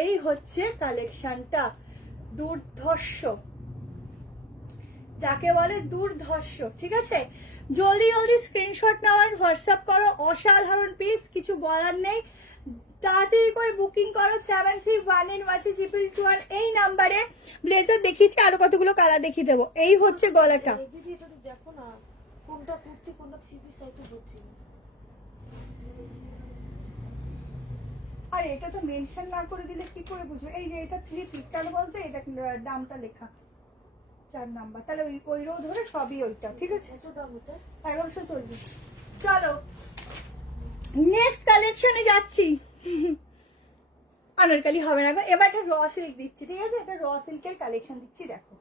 এই হচ্ছে কালেকশনটা, দুর্ধর্ষ, যাকে বলে দুর্ধর্ষ, ঠিক আছে। জলদি জলদি স্ক্রিনশট নাও আর হোয়াটসঅ্যাপ করো, অসাধারণ পিস, কিছু বলার নেই, তাড়াতাড়ি করে বুকিং করো 73181621 এই নাম্বারে। ব্লেজার দেখিয়েছি, আরো কতগুলো কালার দেখিয়ে দেবো। এই হচ্ছে গলাটা, দিদি এটা তো দেখো না, কোনটা কুর্তি কোনটা থ্রি পিস সাইড বুঝছি না। আর এটা তো মেনশন না করে দিলে কি করে বুঝবো? এই যে এটা থ্রি পিস, কেন বলতো এটা দামটা লেখা 4 নাম্বার, তাহলে ওই রো ধরে সবই ওইটা, ঠিক আছে। এত দাম এটা 1140। চলো নেক্সট কালেকশনে যাচ্ছি। আনারকালি হবে না, এবার একটা র সিল্ক দিচ্ছি, ঠিক আছে, একটা র সিল্কের কালেকশন দিচ্ছি। দেখো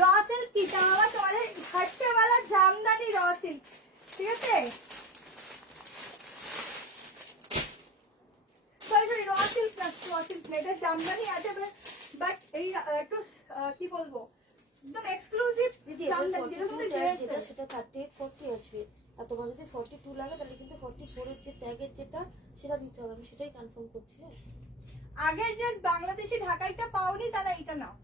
র সিল্ক কি বাবা, তোমাদের হাটকেওয়ালা জামদানি র সিল্ক, ঠিক আছে। সরি র সিল্ক না, র সিল্ক না, এটা জামদানি আছে, বাট এই একটু কি বলবো, একদম এক্সক্লুসিভ জামদানি, যেটা তোমাদের ড্রেস, সেটা 38 40 আসবে। আর তোমার যদি 42 লাগে তাহলে কিন্তু 44 এর যে ট্যাগের যেটা সেটা নিতে হবে, আমি সেটাই কনফার্ম করছি। আগের যে বাংলাদেশি ঢাকাইটা পাওনি তারা এটা নাও।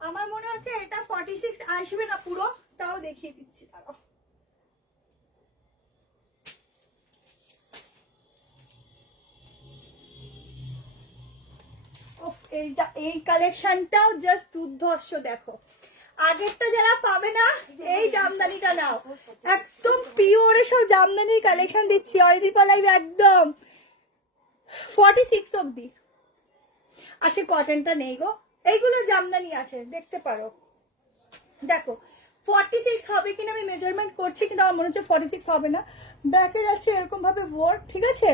আমার মনে হচ্ছে এটা 46 আসবে না পুরো, তাও দেখিয়ে দিচ্ছি তারা। এই কালেকশনটাও জাস্ট দুর্ধর্ষ, দেখো আগেরটা যারা পাবে না এই জামদানিটা নাও, একদম পিওর সব জামদানির কালেকশন দিচ্ছি অরিদীপা লাইভ, একদম 46 অব্দি আছে, কটনটা নেই গো, এইগুলো জামদানি আছে, দেখতে পারো। দেখো 46 হবে কিনা আমি মেজারমেন্ট করছি, কিন্তু আমার মনে হচ্ছে 46 হবে না, ব্যাকে যাচ্ছে এরকম ভাবে ওয়ার্ক, ঠিক আছে।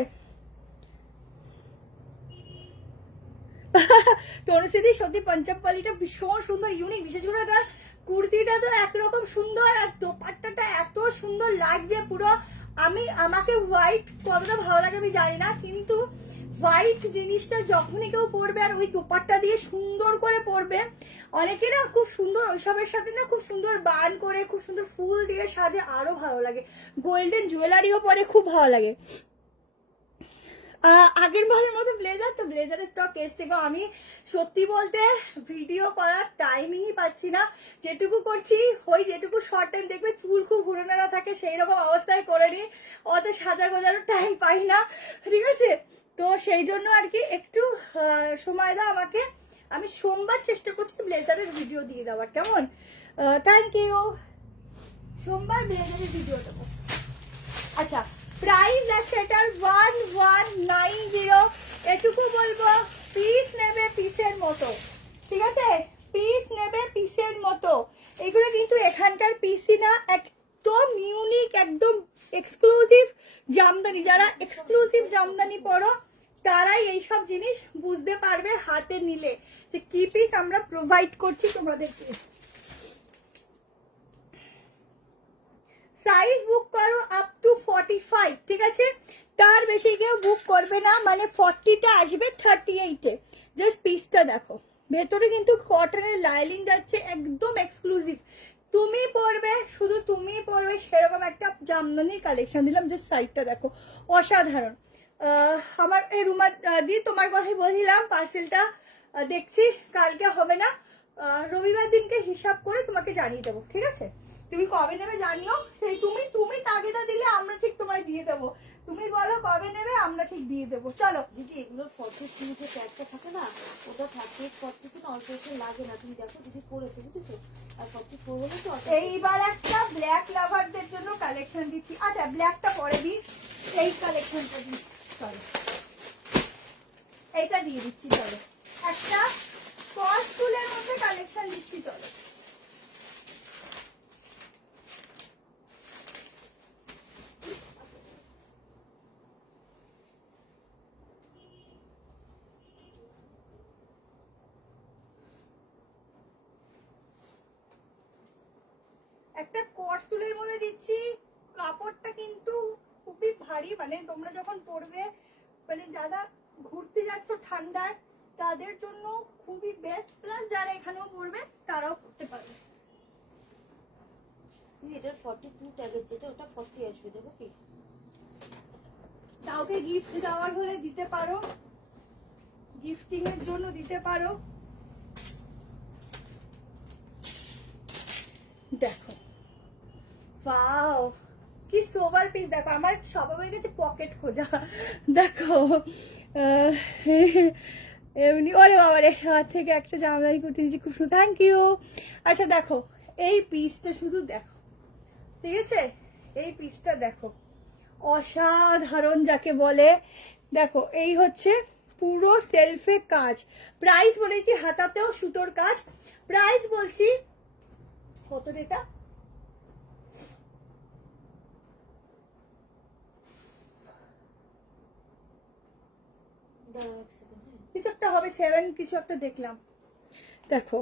তনুশ্রী সত্যি পঞ্চমপালিটা ভীষণ সুন্দর, ইউনিক, বিশেষ করে তার কুর্তিটা তো একরকম সুন্দর, আর দোপাট্টাটা এত সুন্দর লাগছে পুরো। আমাকে হোয়াইট কতটা ভালো লাগে আমি জানি না, কিন্তু হোয়াইট জিনিসটা যখনই কেউ পরবে আর ওই দোপাট্টা দিয়ে সুন্দর করে পরবে, অনেকে না খুব সুন্দর ওইসবের সাথে না খুব সুন্দর বান করে খুব সুন্দর ফুল দিয়ে সাজে, আরো ভালো লাগে, গোল্ডেন জুয়েলারিও পরে খুব ভালো লাগে। আগের বারের মতো ব্লেজার, তো ব্লেজারের স্টক এসে থেকে আমি সত্যি বলতে ভিডিও করার টাইমিংই পাচ্ছি না, যেটুকু করছি ওই যেটুকু শর্ট টাইম দেখবে চুল খুব ঘুরে নেড়া থাকে সেই রকম অবস্থায় করে নিই, অত সাজা গোজারও টাইম পাই না, ঠিক আছে। তো সেই জন্য আর কি একটু সময় দাও আমাকে, আমি সোমবার চেষ্টা করছি ব্লেজারের ভিডিও দিয়ে দেওয়ার, কেমন? থ্যাংক ইউ, সোমবার ব্লেজারের ভিডিও দেবো। আচ্ছা প্রাইস আছে এটার 1190, এটুকু বলবো পিস নেবে পিসের মতো, ঠিক আছে, পিস নেবে পিসের মতো। এগুলো কিন্তু এখানকার পিসই না, একদম ইউনিক, একদম এক্সক্লুসিভ জামদানি, যারা এক্সক্লুসিভ জামদানি পরো তারাই এইসব জিনিস বুঝতে পারবে হাতে নিলে যে কি পিস আমরা প্রোভাইড করছি তোমাদেরকে। সাইজ বুক করো আপ টু 45, ঠিক আছে, তার বেশি কেউ বুক করবে না, মানে 40টা আসবে 38-এ। জাস্ট পিসটা দেখো, ভেতরে কিন্তু কটনের লাইনিং যাচ্ছে, একদম এক্সক্লুসিভ, তুমি পরবে, শুধু তুমি পরবে সেরকম একটা জামদানির কালেকশন দিলাম, জাস্ট সাইডটা দেখো অসাধারণ। আমার এই রুমা দি তোমার কথাই বলছিলাম, পার্সেলটা দেখছি কালকে হবে না, রবিবার দিনকে হিসাব করে তোমাকে জানিয়ে দেবো, ঠিক আছে। তুমি কবে নেবে জানিও, সেই তুমি তাগিদা দিলে আমরা ঠিক তোমায় দিয়ে দেবো, তুমি বলো কবে নেবে আমরা ঠিক দিয়ে দেবো। চলো দিদি এগুলোর 43 যে ট্যাগটা থাকে না, ওটা 38 42 না অল্প একটু লাগে না, তুমি দেখো দিদি পড়েছে বুঝেছো, আর 44 হলে তো এইবার একটা ব্ল্যাক লাভারদের জন্য কালেকশন দিচ্ছি। আচ্ছা ব্ল্যাকটা পরে দিই, এই কালেকশনটা দিই, চলো এইটা দিয়ে দিচ্ছি। চলো একটা কস্টফুলের মধ্যে কালেকশন দিচ্ছি, চলো একটা কটসুলের মধ্যে দিচ্ছি, কাপড়টা কিন্তু খুবই খুবই ভারী, মানে তোমরা যখন পরবে, মানে যারা ঘুরতে যাচ্ছ ঠান্ডায় তাদের জন্য খুবই বেস্ট, প্লাস যারা এখানেও পরবে তারাও পরতে পারবে। এটার 42 ট্যাগের যেটা, ওটা 40 আসবে, দেখো কি? কাউকে গিফট দেওয়ার হলে দিতে পারো, গিফটিং এর জন্য দিতে পারো। দেখো ওয়াও কি সোভার পিস, দেখো আমার স্বভাব হয়ে গেছে পকেট খোঁজা। দেখো এমনি, ওরে বাবা রে, হাত থেকে একটা জামদানি করতে দিচ্ছি, খুব সুন্দর, থ্যাংক ইউ। আচ্ছা দেখো এই পিসটা শুধু দেখো, ঠিক আছে, এই পিসটা দেখো, অসাধারণ যাকে বলে। দেখো এই হচ্ছে পুরো সেলফে কাজ, প্রাইস বলেছি হাতাতেও সুতোর কাজ, প্রাইস বলছি কত এটা, দাঁড়াও এক সেকেন্ড। কিছু একটা হবে 7 কিছু একটা দেখলাম। দেখো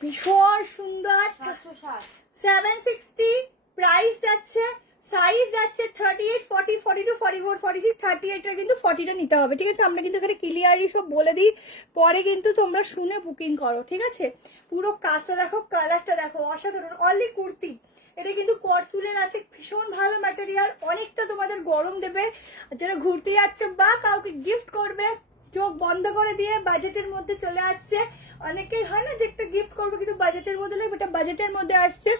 ভীষণ সুন্দর, 760। 760 প্রাইস যাচ্ছে, সাইজ যাচ্ছে 38, 40, 42, 44, 46, 38 এর কিন্তু 40টা নিতে হবে, ঠিক আছে? আমরা কিন্তু এখানে ক্লিয়ারলি সব বলে দিই, পরে কিন্তু তোমরা শুনে বুকিং করো, ঠিক আছে? পুরো কাজটা দেখো, কালারটা দেখো, অসাধারণ। অনলি কুর্তি, এটা কিন্তু করসুলের আছে, ভীষণ ভালো ম্যাটেরিয়াল, অনেকটা তোমাদের গরম দেবে। যারা ঘুরতে যাচ্ছ বা কাউকে গিফট করবে, চোখ বন্ধ করে দিয়ে বাজেটের মধ্যে চলে আসছে। অনেকের হয় না যে একটা গিফট করবো কিন্তু বাজেটের মধ্যে লাগবে, এটা বাজেটের মধ্যে আসছে।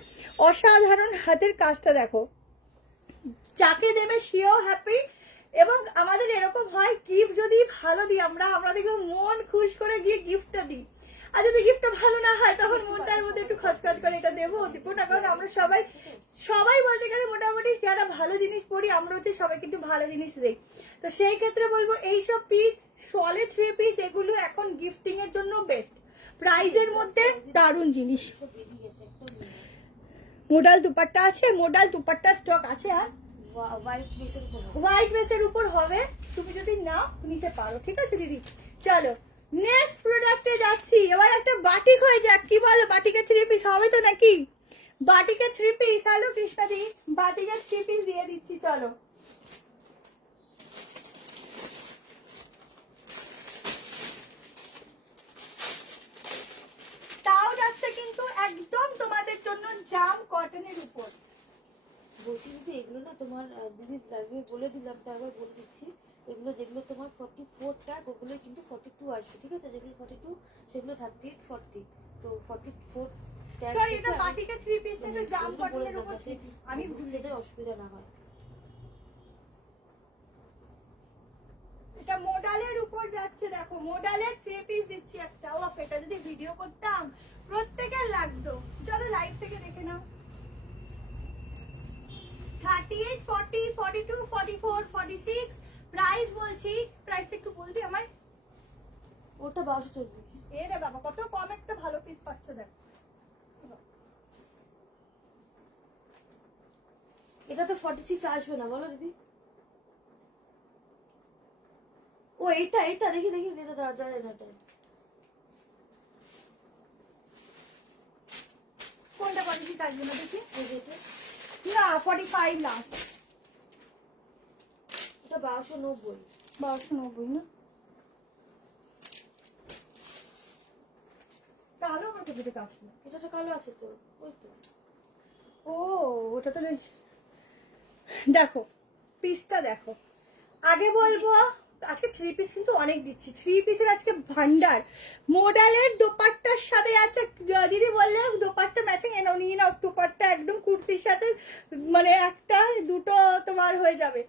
অসাধারণ হাতের কাজটা দেখো, যাকে দেবে সেও হ্যাপি। এবং আমাদের এরকম হয় গিফট যদি ভালো দিই আমরা দেখবো মন খুশ করে গিয়ে গিফটটা দিই, আর যদি গিফটটা ভালো না হয় তখন মনটার মধ্যে একটু খচখচ করে, এটা দেবো দিব না, কারণ আমরা সবাই বলতে গেলে মোটামুটি যারা ভালো জিনিস পড়ি আমরা হচ্ছে সবাইকে একটু ভালো জিনিস দিই। তো সেই ক্ষেত্রে বলবো এইসব পিস সলে 3 পিস এগুলো এখন গিফটিং এর জন্য বেস্ট, প্রাইজের মধ্যে দারুণ জিনিস। মোডাল দুপাট্টা আছে, মোডাল দুপাট্টা স্টক আছে, আর হোয়াইট বেসের উপর হবে, তুমি যদি নাও নিতে পারো, ঠিক আছে দিদি? চলো নেক্সট প্রোডাক্টে যাচ্ছি। এবার একটা বাটিক হয়ে যাক, কি বলো? বাটিকের 3 পিস হবে তো নাকি? বাটিকের 3 পিস, হ্যালো কৃষ্ণাদি, বাটিকের 3 পিস দিয়ে দিচ্ছি, চলো। তাও যাচ্ছে কিন্তু একদম তোমাদের জন্য জাম কটনের উপর। বলছি দিদি, এগুলো না তোমার দিদি লাইভে বলে দিলাম, তারপর বলে দিচ্ছি, এগুলো যেগুলো তোমার 44 ট্যাগ ওগুলো কিন্তু 42 আসবে, ঠিক আছে? যেগুলো 42 সেগুলো 38, 40, তো 44 ট্যাগ। সরি, এটা বাটিকের 3 পিস না, জাম কটনের উপর 3 পিস, আমি বুঝতে দেয়, অসুবিধা না হয়। এটা মোডালের উপর যাচ্ছে, দেখো মোডালের 3 পিস দিচ্ছি একটা। ও এটা যদি ভিডিও করতাম প্রত্যেকের লাগতো, চলো লাইভ থেকে দেখে নাও। 38, 40, 42, 44, 46 প্রাইস বলছি, প্রাইস একটু বলবি আমায়? ওটা 1240। এ রে বাবা, কত কম একটা ভালো পিস পাচ্ছ, দেখো। এটা তো 46 আসবে না, বলো দিদি? ও এটা দেখি এটা জানে না, এটা কোনটা 46 আসবে না দেখি? এই যে এটা, না 45 লাস্ট। এটা 1290। 1290 না? কালো আমার কোথা থেকে আসলো? এটা তো কালো আছে তো, ওই তো। ও ওটা তো দেখো পিসটা দেখো। আগে বলবো আজকে 3 পিস কিন্তু অনেক দিচ্ছি, 3 পিসের আজকে ভান্ডার। মোডালের দোপাট্টার সাথে আছে, দিদি বললে দোপাট্টা ম্যাচিং এনাও নিয়ে নাও, দোপাট্টা একদম কুর্তির সাথে, মানে একটা দুটো তোমার হয়ে যাবে।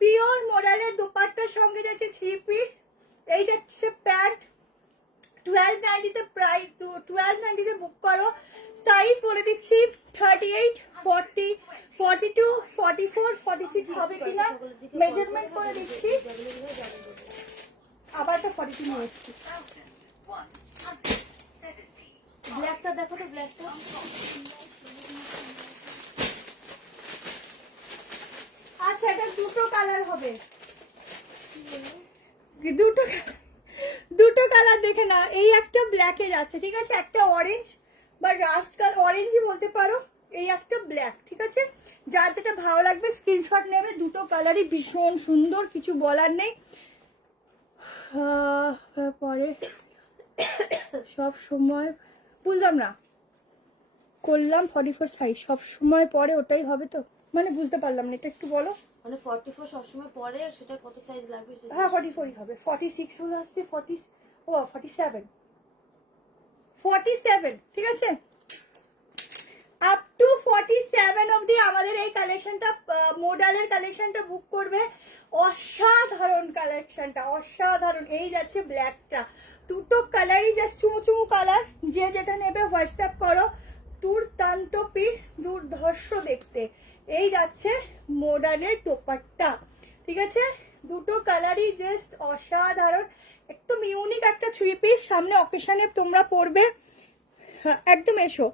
পিওর মোডালের দোপাট্টার সঙ্গে যাচ্ছে 3 পিস। এই যাচ্ছে প্যান্ট 1290 তে, প্রাইস 1290 তে বুক করো। সাইজ বলে দিচ্ছি 38, 40, 42, 44, 46 হবে কিনা মেজারমেন্ট করে দিচ্ছি। আবার একটা 42 নিয়ে এসেছি। ব্ল্যাকটা দেখো তো, ব্ল্যাকটা। আচ্ছা এটা দুটো কালার হবে, দুটো কালার দেখে না। এই একটা ব্ল্যাকে যাচ্ছে, ঠিক আছে? একটা অরেঞ্জ বা রাস্ট কালার, অরেঞ্জই বলতে পারো। এই একটা ব্ল্যাক, ঠিক আছে? যার যেটা ভালো লাগবে স্ক্রিনশট নেবে। দুটো কালারই ভীষণ সুন্দর, কিছু বলার নেই। পরে সব সময় বুঝলাম না, করলাম 44 সাইজ, সব সময় পরে ওটাই হবে তো, মানে বুঝতে পারলাম না, এটা একটু বলো। মানে 44 সবসময় পরে, সেটা কত সাইজ লাগবে সেটা? হ্যাঁ 44 হবে। 46 হলো আসতে 40, ও 47, 47, ঠিক আছে? আপ টু 47 অবধি আমাদের এই কালেকশনটা, মোডালের কালেকশনটা বুক করবে। অসাধারণ কালেকশনটা, অসাধারণ। এই যাচ্ছে ব্ল্যাকটা, দুটো কালারই জাস্ট চুমু চুমু কালার। যে যেটা নেবে হোয়াটসঅ্যাপ করো। দুর্দান্ত পিস, দুর্ধর্ষ দেখতে। এই যাচ্ছে মোডালের দোপাট্টা, ঠিক আছে? দুটো কালারই জাস্ট অসাধারণ, একদম ইউনিক একটা 3 পিস। সামনে অকেশনে তোমরা পরবে, একদম এসো।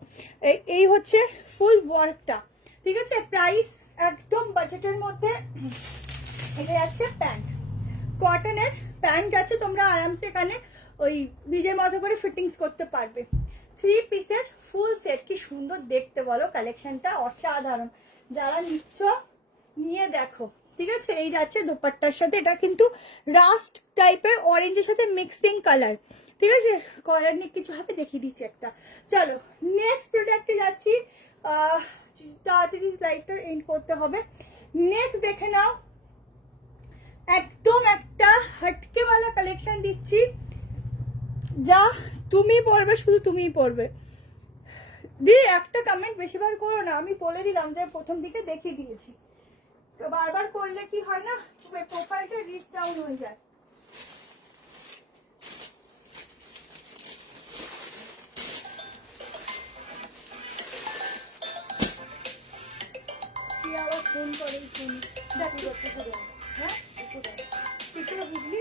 এই হচ্ছে ফুল ওয়ার্কটা, ঠিক আছে? প্রাইস একদম বাজেটের মধ্যে। এটা যাচ্ছে প্যান্ট, কটনের প্যান্ট আছে, তোমরা আরামসে এখানে ওই বীজের মতো করে ফিটিংস করতে পারবে। 3 পিসের ফুল সেট, কি সুন্দর দেখতে বলো, কালেকশনটা অসাধারণ। যারা নিচ্ছ নিয়ে দেখো, ঠিক আছে? এই যাচ্ছে দোপাট্টার সাথে, এটা কিন্তু রাস্ট টাইপের অরেঞ্জের সাথে মিক্সিং কালার, ঠিক আছে? কলার নিয়ে কিছু হবে দেখিয়ে দিচ্ছি একটা। চলো নেক্সট প্রোডাক্টে যাচ্ছি। তাড়াতাড়ি লাইফটা এন্ড করতে হবে। নেক্সট দেখে নাও, একদম একটা হটকেওয়ালা কালেকশন দিচ্ছি, যা তুমি পড়বে, শুধু তুমিই পড়বে। দি একটা কমেন্ট বেশিবার করো না, আমি বলে দিলাম যে প্রথম দিকে দেখিয়ে দিয়েছি, তো বারবার করলে কি হয় না, প্রোফাইলটা রিচ ডাউন হয়ে যায়। কি আবার ফোন করে, ফোন হ্যাঁ কিছু বুঝলি,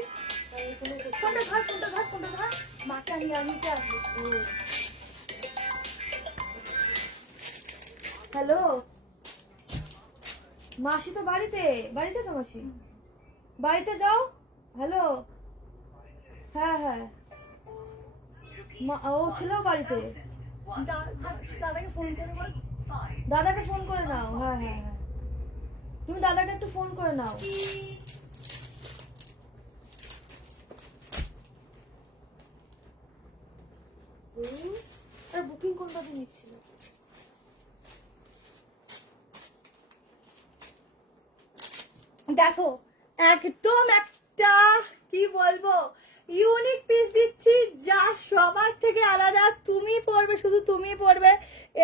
কোনটা ধর কোনটা ধর কোনটা ধর, মাকে আমি আসবো। হ্যালো, মাসি তো বাড়িতে, বাড়িতে তো মাসি, বাড়িতে যাও। হ্যালো, হ্যাঁ হ্যাঁ, ও ছিল বাড়িতে। দাদাকে ফোন করে বল, দাদাকে ফোন করে নাও। হ্যাঁ হ্যাঁ হ্যাঁ, তুমি দাদাকে একটু ফোন করে নাও। আর বুকিং কোনটা দিয়ে নিচ্ছিল? দেখো একদম একটা কি বলবো ইউনিক পিস দিচ্ছি, যা সবার থেকে আলাদা। তুমি পরবে, শুধু তুমি পরবে।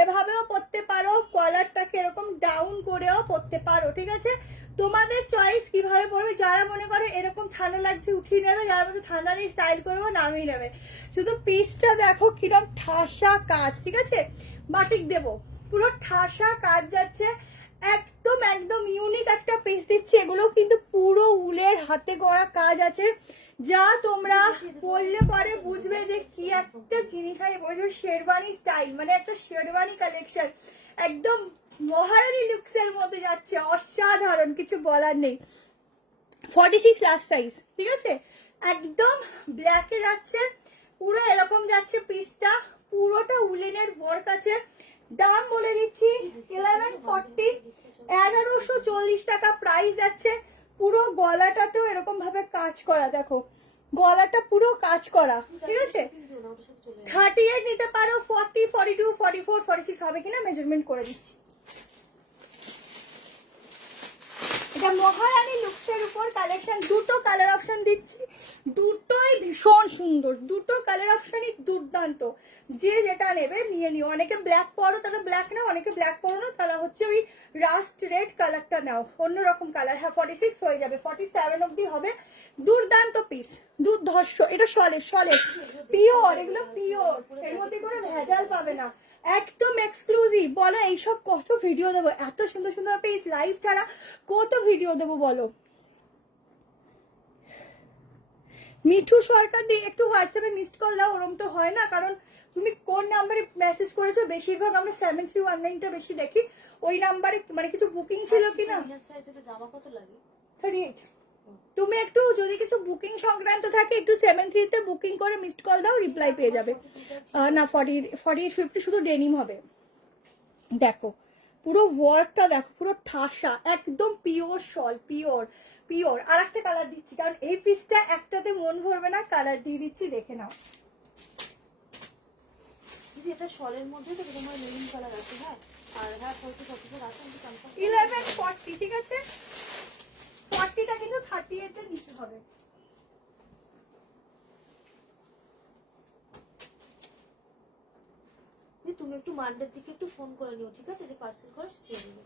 এভাবেও পরতে পারো, কলারটাকে এরকম ডাউন করেও পরতে পারো, ঠিক আছে? তোমাদের চয়েস কিভাবে পরবে। যারা মনে করে এরকম ঠান্ডা লাগছে উঠিয়ে নেবে, যারা বলছে ঠান্ডা নেই স্টাইল করবো নামিয়ে নেবে। শুধু পিসটা দেখো কিরকম ঠাসা কাজ, ঠিক আছে? বাটিক দেবো, পুরো ঠাসা কাজ যাচ্ছে। একদম একদম ইউনিক একটা পিস দিচ্ছি। এগুলো কিন্তু পুরো উলের হাতে করা কাজ আছে, যা তোমরা পরলে পরে বুঝবে যে কি একটা জিনিস আমি বলছি। শেরওয়ানি স্টাইল, মানে একটা শেরওয়ানি কালেকশন, একদম মহারানী লুকসের মধ্যে যাচ্ছে, অসাধারণ, কিছু বলার নেই। 46 লাস্ট সাইজ, ঠিক আছে? একদম ব্ল্যাকে যাচ্ছে, পুরো এরকম যাচ্ছে পিসটা, পুরোটা উলেনের ওয়ার্ক আছে। দাম বলে দিচ্ছি 1140, 1140 টাকা প্রাইস যাচ্ছে। পুরো গলাটাতেও এরকম ভাবে কাজ করা, দেখো গলাটা পুরো কাজ করা, ঠিক আছে? 38 নিতে পারো, 40, 42, 44, 46 হবে কিনা মেজারমেন্ট করে দিচ্ছি। এটা মহারানী লুকসের উপর কালেকশন, দুটো কালার অপশন দিচ্ছি, দুটোই ভীষণ সুন্দর, দুটো কালার অপশনই দুর্দান্ত। যে যেটা নেবে নিয়ে নিও। অনেকে ব্ল্যাক পরো তারা ব্ল্যাক নাও, অনেকে ব্ল্যাক পরো না তারা হচ্ছে ওই রাস্ট রেড কালারটা নাও, অন্যরকম কালার। হ্যাঁ 46 হয়ে যাবে, 47 অব্দি হবে। দুর্দান্ত পিস, দুর্ধর্ষ। এটা সলিড সলিড পিওর, এগুলো পিওর, এর মধ্যে কোনো ভেজাল পাবে না, একদম এক্সক্লুসিভ। বলো এইসব কত ভিডিও দেবো, এত সুন্দর সুন্দর পিস লাইভ ছাড়া কত ভিডিও দেবো বলো। মিঠু সরকার দিয়ে একটু হোয়াটসঅ্যাপে মিসড কল দাও, ওরম তো হয় না, কারণ তুমি কোন নাম্বারে মেসেজ করেছো, বেশিরভাগ আমরা 7319টা বেশি দেখি। ওই নাম্বারে মানে কিছু বুকিং ছিল কিনা। জামা কত লাগে? 38। তুমি একটু যদি কিছু বুকিং সংক্রান্ত থাকে একটু 73 বুকিং করে মিসড কল দাও, রিপ্লাই পেয়ে যাবে। না 48 50 শুধু ডেনিম হবে। দেখো পুরো ওয়ার্কটা দেখো, পুরো ঠাসা, একদম পিওর শল, পিওর পিওর। আর একটা কালার দিচ্ছি, কারণ এই পিসটা একটাতে মন ভরবে না, কালার দিয়ে দিচ্ছি, দেখে নাও। দিদি এটা শলের মধ্যে তো তোমার মেরুন কালার আছে, হ্যাঁ, আর হ্যাঁ 40 আছে, আমি কনফার্ম 1140, ঠিক আছে? 40টা কিন্তু 38 এ নিতে হবে। তুমি একটু মান্ডের দিকে একটু ফোন করে নিও, ঠিক আছে? যে পার্সেল করে সে দেবে।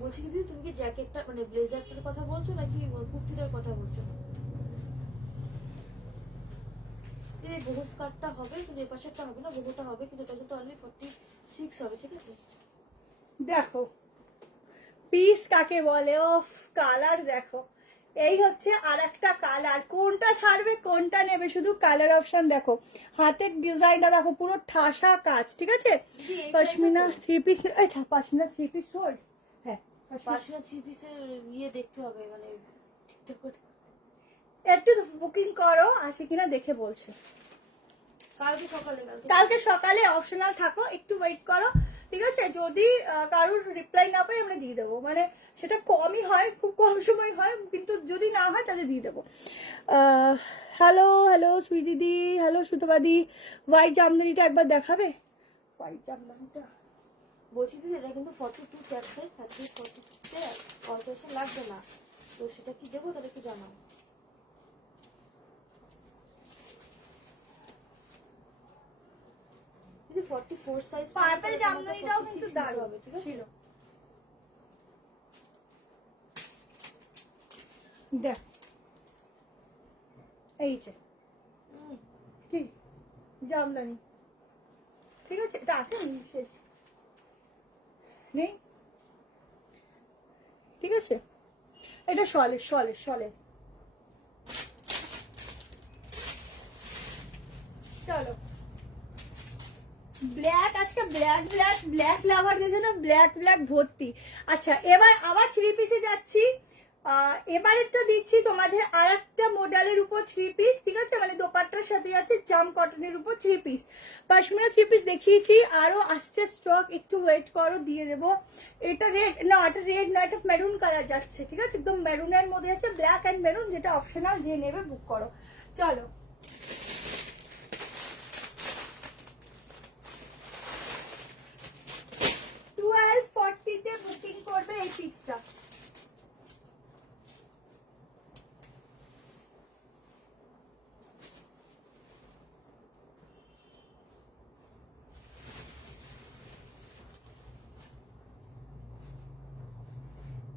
বলছি কি দিদি, তুমি কি জ্যাকেটটা মানে ব্লেজারটার কথা বলছো নাকি কুর্তিটার কথা বলছো? দিদি বহু স্কার্টটা হবে, কিন্তু এই পাশেরটা হবে না, বহুটা হবে, কিন্তু এটা কিন্তু অনলি 46 হবে, ঠিক আছে? দেখো পিস কাকে বলে, অফ কালার দেখো, এই হচ্ছে আর একটা কালার। কোনটা ছাড়বে কোনটা নেবে, শুধু কালার অপশন দেখো, হাতের ডিজাইনটা দেখো, পুরো ঠাসা কাজ, ঠিক আছে? পশমিনা 3 পিস, আচ্ছা পশমিনা 3 পিস সোল্ড, হ্যাঁ পাশে 3 পিসের ইয়ে দেখতে হবে, মানে ঠিকঠাক করে একটু বুকিং করো, আছে কিনা দেখে বলছে। কালকে সকালে অপশনাল থাকো, একটু ওয়েট করো, ঠিক আছে? যদি কারোর রিপ্লাই না পাই আমরা দিয়ে দেবো, মানে সেটা কমই হয়, খুব কম সময় হয়, কিন্তু যদি না হয় তাহলে দিয়ে দেবো। হ্যালো হ্যালো সুই দিদি, হ্যালো সুতোবাদি, হোয়াইট জামদানিটা একবার দেখাবে? হোয়াইট জামদানিটা বলছি দিদি এটা কিন্তু 42 ট্যাগ সাইজ, 42 তে অল্টারেশন লাগবে না, তো সেটা কি দেবো তাহলে একটু জানাও। দিদি 44 সাইজ পার্পল জামদানিটাও কিন্তু দারুণ হবে, ঠিক আছে? ছিল। দেখ এই যে কি জামদানি, ঠিক আছে? এটা আছে শেষ নেই, ঠিক আছে? এটা শলের শলের শলের। চলো ব্ল্যাক, আজকে ব্ল্যাক ব্ল্যাক ব্ল্যাক লাভারদের জন্য ব্ল্যাক ব্ল্যাক ভর্তি। আচ্ছা এবার আবার 3 পিসে যাচ্ছি। এবারে তো দিচ্ছি তোমাদের আর একটা মডেলের উপর 3 পিস, ঠিক আছে? মানে দোপাট্টার সাথে আছে জাম কটনের উপর 3 পিস, পশমিনা 3 পিস দেখিয়েছি, আরো আসছে স্টক, একটু ওয়েট করো, দিয়ে দেবো। এটা রেড না, এটা রেড না, এটা মেরুন কালার যাচ্ছে, ঠিক আছে? একদম মেরুনের মধ্যে আছে, ব্ল্যাক অ্যান্ড মেরুন, যেটা অপশনাল, যে নেবে বুক করো। চলো 1240 তে বুকিং করবে এই পিসটা।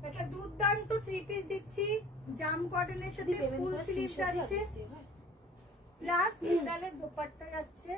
এটা দুর্দান্ত 3 পিস দিচ্ছি, জাম কটনের সাথে ফুল স্লিভ যাচ্ছে, প্লাস মডেলের দোপাট্টা যাচ্ছে।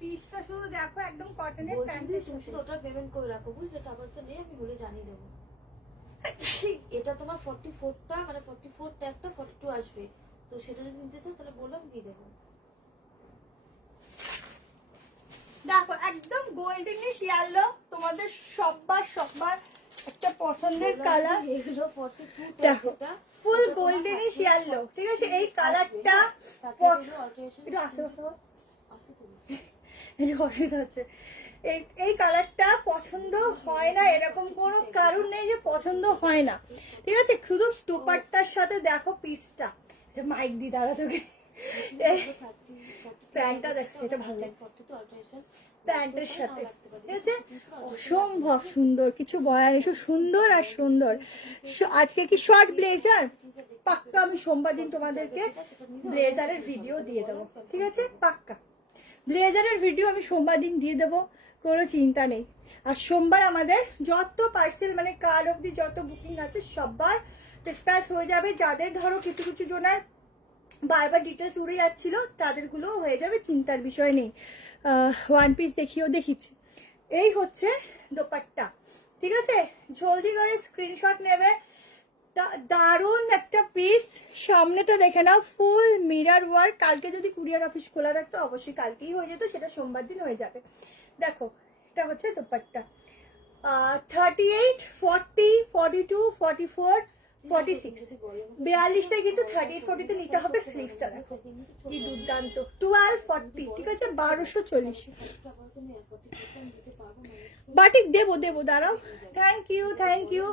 পিসটা শুধু দেখো, একদম কটনের বলছি প্যান্টের দিদি তুমি সাথে। শুধু ওটা পেমেন্ট করে রাখো, বুঝলে? টাকা তো নেই, আমি বলে জানিয়ে দেবো। এটা তোমার 44টা মানে 44 ট্যাগটা 42 আসবে, তো সেটা যদি নিতে চাও তাহলে বলো, আমি দিয়ে দেবো। দেখো একদম গোল্ডেনিশ ইয়েলো, তোমাদের সবার একটা পছন্দের কালার। এগুলো 42 দেখো ফুল গোল্ডেনিশ ইয়েলো, ঠিক আছে? এই কালারটা একটু আসতে অসুবিধা হচ্ছে। এই কালারটা পছন্দ হয় না, এরকম কোনো কারণ নেই যে পছন্দ হয় না, ঠিক আছে? শুধু দোপাট্টার সাথে দেখো পিসটা, মাইক দি দাঁড়া তোকে, প্যান্টটা দেখো, এটা ভালো লাগছে প্যান্টের সাথে, ঠিক আছে? অসম্ভব সুন্দর, কিছু বলার নেই, সুন্দর আর সুন্দর। আজকে কি শর্ট ব্লেজার, পাক্কা আমি সোমবার দিন তোমাদেরকে ব্লেজারের ভিডিও দিয়ে দেবো, ঠিক আছে? পাক্কা ব্লেজারের ভিডিও আমি সোমবার দিন দিয়ে দেবো, কোনো চিন্তা নেই। আর সোমবার আমাদের যত পার্সেল মানে কাল অবধি যত বুকিং আছে সবার ডিসপ্যাচ হয়ে যাবে। যাদের ধরো কিছু কিছু জনের বারবার ডিটেলস উড়ে যাচ্ছিল তাদেরগুলো হয়ে যাবে, চিন্তার বিষয় নেই। ওয়ান পিস দেখিয়েও দেখিচ্ছি। এই হচ্ছে দোপাট্টা, ঠিক আছে? জলদি করে স্ক্রিনশট নেবে। দারুণ একটা পিস। সামনেটা দেখে নাও, ফুল মিরর ওয়ার্ক। কালকে যদি কুরিয়ার অফিস খোলা থাকতো অবশ্যই কালকেই হয়ে যেত, সেটা সোমবার দিন হয়ে যাবে। দেখো এটা হচ্ছে দোপাট্টা। 38, 40, 42, 44, 46, 42টাই কিন্তু 38, 40তে নিতে হবে। স্লিভসটা দেখো কি দুর্দান্ত, 12, 40, ঠিক আছে? 1240। বাটিক দেবো দেবো, দাঁড়াও। Thank you thank you.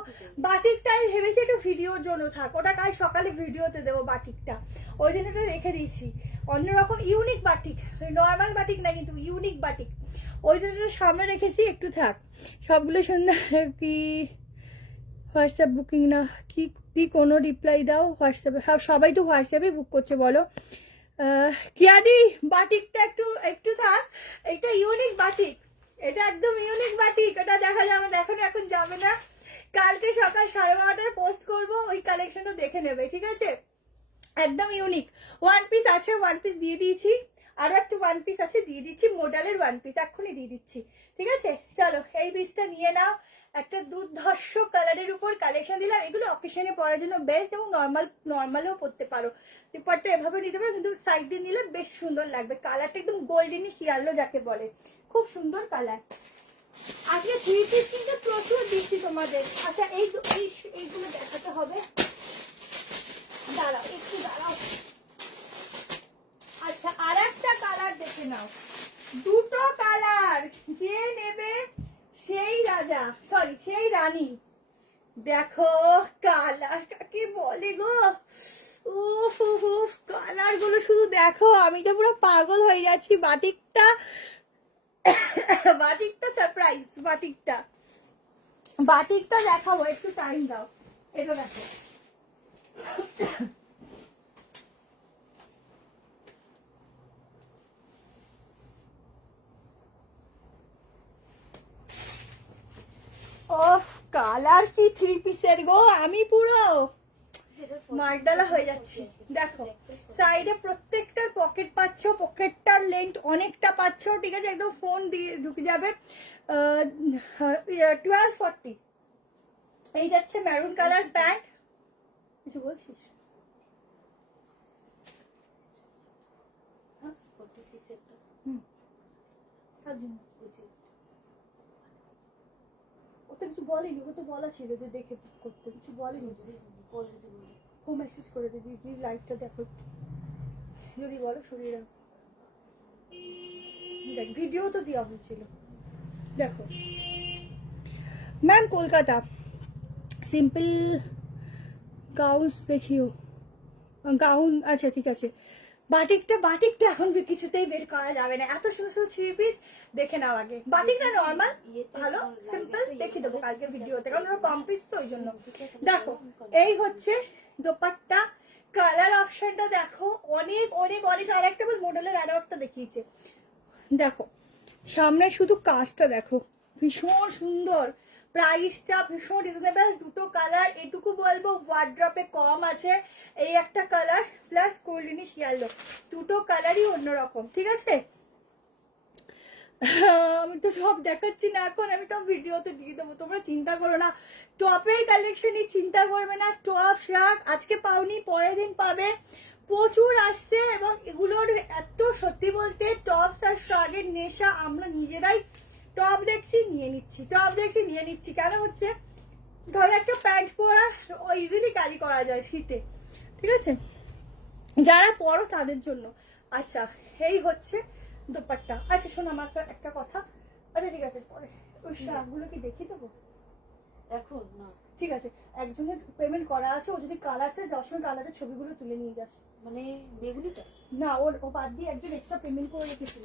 বাটিকটা আমি ভেবেছি একটু ভিডিওর জন্য থাক, ওটা কাল সকালে ভিডিওতে দেবো বাটিকটা, ওই জন্য ওটা রেখে দিয়েছি। অন্যরকম ইউনিক বাটিক, নর্মাল বাটিক না কিন্তু ইউনিক বাটিক, ওই জন্য সামনে রেখেছি, একটু থাক। সবগুলো সুন্দর। কি হোয়াটসঅ্যাপ বুকিং না কি কি কোনো রিপ্লাই দাও হোয়াটসঅ্যাপে? সবাই তো হোয়াটসঅ্যাপে বুক করছে বলো। কিয়াদি বাটিকটা একটু একটু থাক, এটা ইউনিক বাটিক, এটা একদম ইউনিক বাটিক, এটা দেখা যাবে না এখন যাবে না, কালকে সকাল 12:30টায় পোস্ট করবো, ওই কালেকশনটা দেখে নেবে, ঠিক আছে? একদম ইউনিক। ওয়ান পিস আছে, ওয়ান পিস দিয়ে দিয়েছি, আরো একটা ওয়ান পিস আছে দিয়ে দিচ্ছি, মডেলের ওয়ান পিস এক্ষুনি দিয়ে দিচ্ছি, ঠিক আছে? চলো এই পিসটা নিয়ে নাও। একটা দুর্ধর্ষ কালারের উপর কালেকশন দিলাম, এগুলো অকেশনে পরার জন্য বেস্ট, এবং নর্মালও পরতে পারো। দুপাট্টা এভাবে নিতে পারো, কিন্তু সাইড দিয়ে নিলে বেশ সুন্দর লাগবে। কালারটা একদম গোল্ডেনি শিয়ালো যাকে বলে, খুব সুন্দর কালার। আজকে 3 পিস কিন্তু প্রচুর দিচ্ছি তোমাদের। আচ্ছা এইগুলো দেখাতে হবে, দাঁড়াও একটু দাঁড়াও। আচ্ছা আর একটা কালার দেখে নাও, দুটো কালার, যে নেবে সেই রাজা, সরি সেই রানী। দেখো কালারটা কি বলে গো, উফ উফ উফ, কালার গুলো শুধু দেখো, আমি তো পুরো পাগল হয়ে যাচ্ছি। বাটিকটা বাটিকটা সারপ্রাইজ, বাটিকটা দেখাবো, একটু টাইম দাও। এটা দেখো, ওফ কালার কি 3 পিসের গো, আমি পুরো মারডালা হয়ে যাচ্ছি। দেখো সাইডে প্রত্যেকটার পকেট পাচ্ছ, পকেটটার লেন্থ অনেকটা পাচ্ছ, ঠিক আছে? একদম ফোন দিয়ে ঢুকে যাবে। 1240। এই যাচ্ছে মেরুন কালার প্যান্ট। কিছু বলছিস? ওটা কিছু বলেনি, ওটা তো বলা ছিল যে দেখে বুক করতে, কিছু বলেনি। ও মেসেজ করে দিবি, লাইভটা দেখো যদি বলো শরীরে। দেখ ভিডিও তো দেওয়া হয়েছিল। দেখো ম্যাম কলকাতা সিম্পল গাউন্স দেখিও, গাউন আচ্ছা ঠিক আছে। বাটিকটা এখন কিছুতেই বের করা যাবে না, এত সুন্দর সুন্দর 3 পিস দেখে নাও আগে। বাটিকটা নর্মাল ভালো সিম্পল দেখিয়ে দেবো কালকে ভিডিওতে, কারণ ওরা কম পিস তো ওই জন্য। দেখো এই হচ্ছে দোপাট্টা, কালার অপশনটা দেখো, অনেক অনেক অনেক। আর একটা মডেলের আরো একটা দেখিয়েছে, দেখো সামনে শুধু কাজটা দেখো, ভীষণ সুন্দর, প্রাইসটা ভীষণ রিজনেবল। দুটো কালার, এটুকু বলবো ওয়ার্ড্রপে কম আছে। এই একটা কালার প্লাস গোল্ডেনিশ ইয়েলো, দুটো কালারই অন্যরকম, ঠিক আছে? আমি তো সব দেখাচ্ছি না এখন, আমি তো ভিডিওতে দিয়ে দেবো, তোমরা চিন্তা করো না। টপের কালেকশনই চিন্তা করবে না, টপ শার্ট আজকে পাওনি পরের দিন পাবে, প্রচুর আসছে। এবং এগুলোর এত সত্যি বলতে টপস আর শার্টের নেশা, আমরা নিজেরাই টপ দেখছি নিয়ে নিচ্ছি। কেন হচ্ছে, ধরো একটা প্যান্ট পরা ইজিলি ক্যারি করা যায় শীতে, ঠিক আছে? যারা পরো তাদের জন্য। আচ্ছা এই হচ্ছে দোপাট্টা। আচ্ছা শোনো আমার একটা কথা, আচ্ছা ঠিক আছে পরে ওই শার্টগুলো কি দেখিয়ে দেবো এখন না, ঠিক আছে? একজনের পেমেন্ট করা আছে, ও যদি কালার চায় যশোর কালারের ছবিগুলো তুলে নিয়ে যাস। মানে বেগুনিটা না ও বাদ দিয়ে একজন এক্সট্রা পেমেন্ট করে রেখেছিল।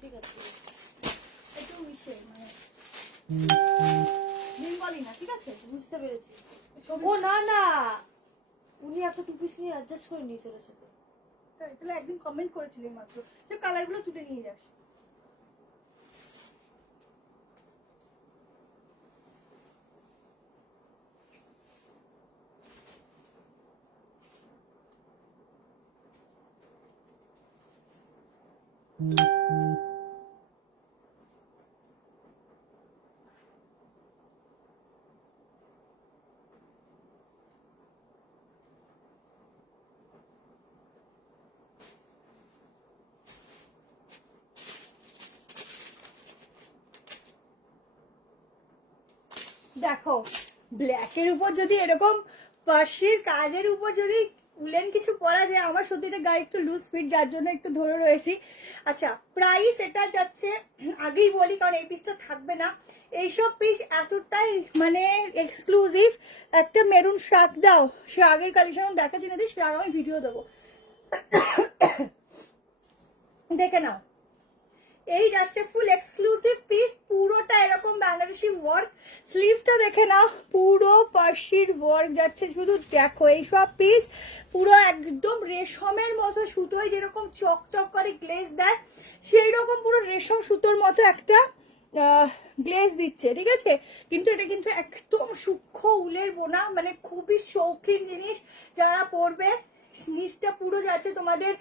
ঠিক আছে, একটু ইসে মানে বেঙ্গলি না, ঠিক আছে? বুঝতে পেরেছি। ছবি ও না না, উনি একটা 2 পিস নিয়ে অ্যাডজাস্ট করে নিয়েছে ওর সাথে। তাহলে একদিন কমেন্ট করেছিল মাত্র যে কালারগুলো তুলে নিয়ে যাস। দেখো ব্ল্যাকের উপর যদি এরকম পার্সির কাজের উপর যদি উলেন কিছু পরা যায়, আমার সত্যি এটা গায়ে একটু লুজ ফিট, যার জন্য একটু ধরে রয়েছি। আচ্ছা প্রাইস এটা যাচ্ছে, আগেই বলি কারণ এই পিসটা থাকবে না। এইসব পিস এতটাই মানে এক্সক্লুসিভ। একটা মেরুন শাক দাও, সে আগের কালেকশন দেখাচ্ছি না, সে আগে আমি ভিডিও দেবো, দেখে নাও। এই যাচ্ছে ফুল এক্সক্লুসিভ পিস, পুরোটা এরকম বাংলাদেশি ওয়ার্ক। স্লিভটা দেখে নাও, পুরো পার্সির ওয়ার্ক যাচ্ছে। শুধু দেখো এইসব পিস পুরো একদম রেশমের মতো সুতোয় যেরকম চকচক করে গ্লেজ দেয়, সেই রকম পুরো রেশম সুতোর মতো একটা গ্লেজ দিচ্ছে, ঠিক আছে। কিন্তু এটা কিন্তু একদম সূক্ষ্ম উলের বোনা, মানে খুবই শৌখিন জিনিস যারা পরবে। নিচটা পুরো যাচ্ছে তোমাদের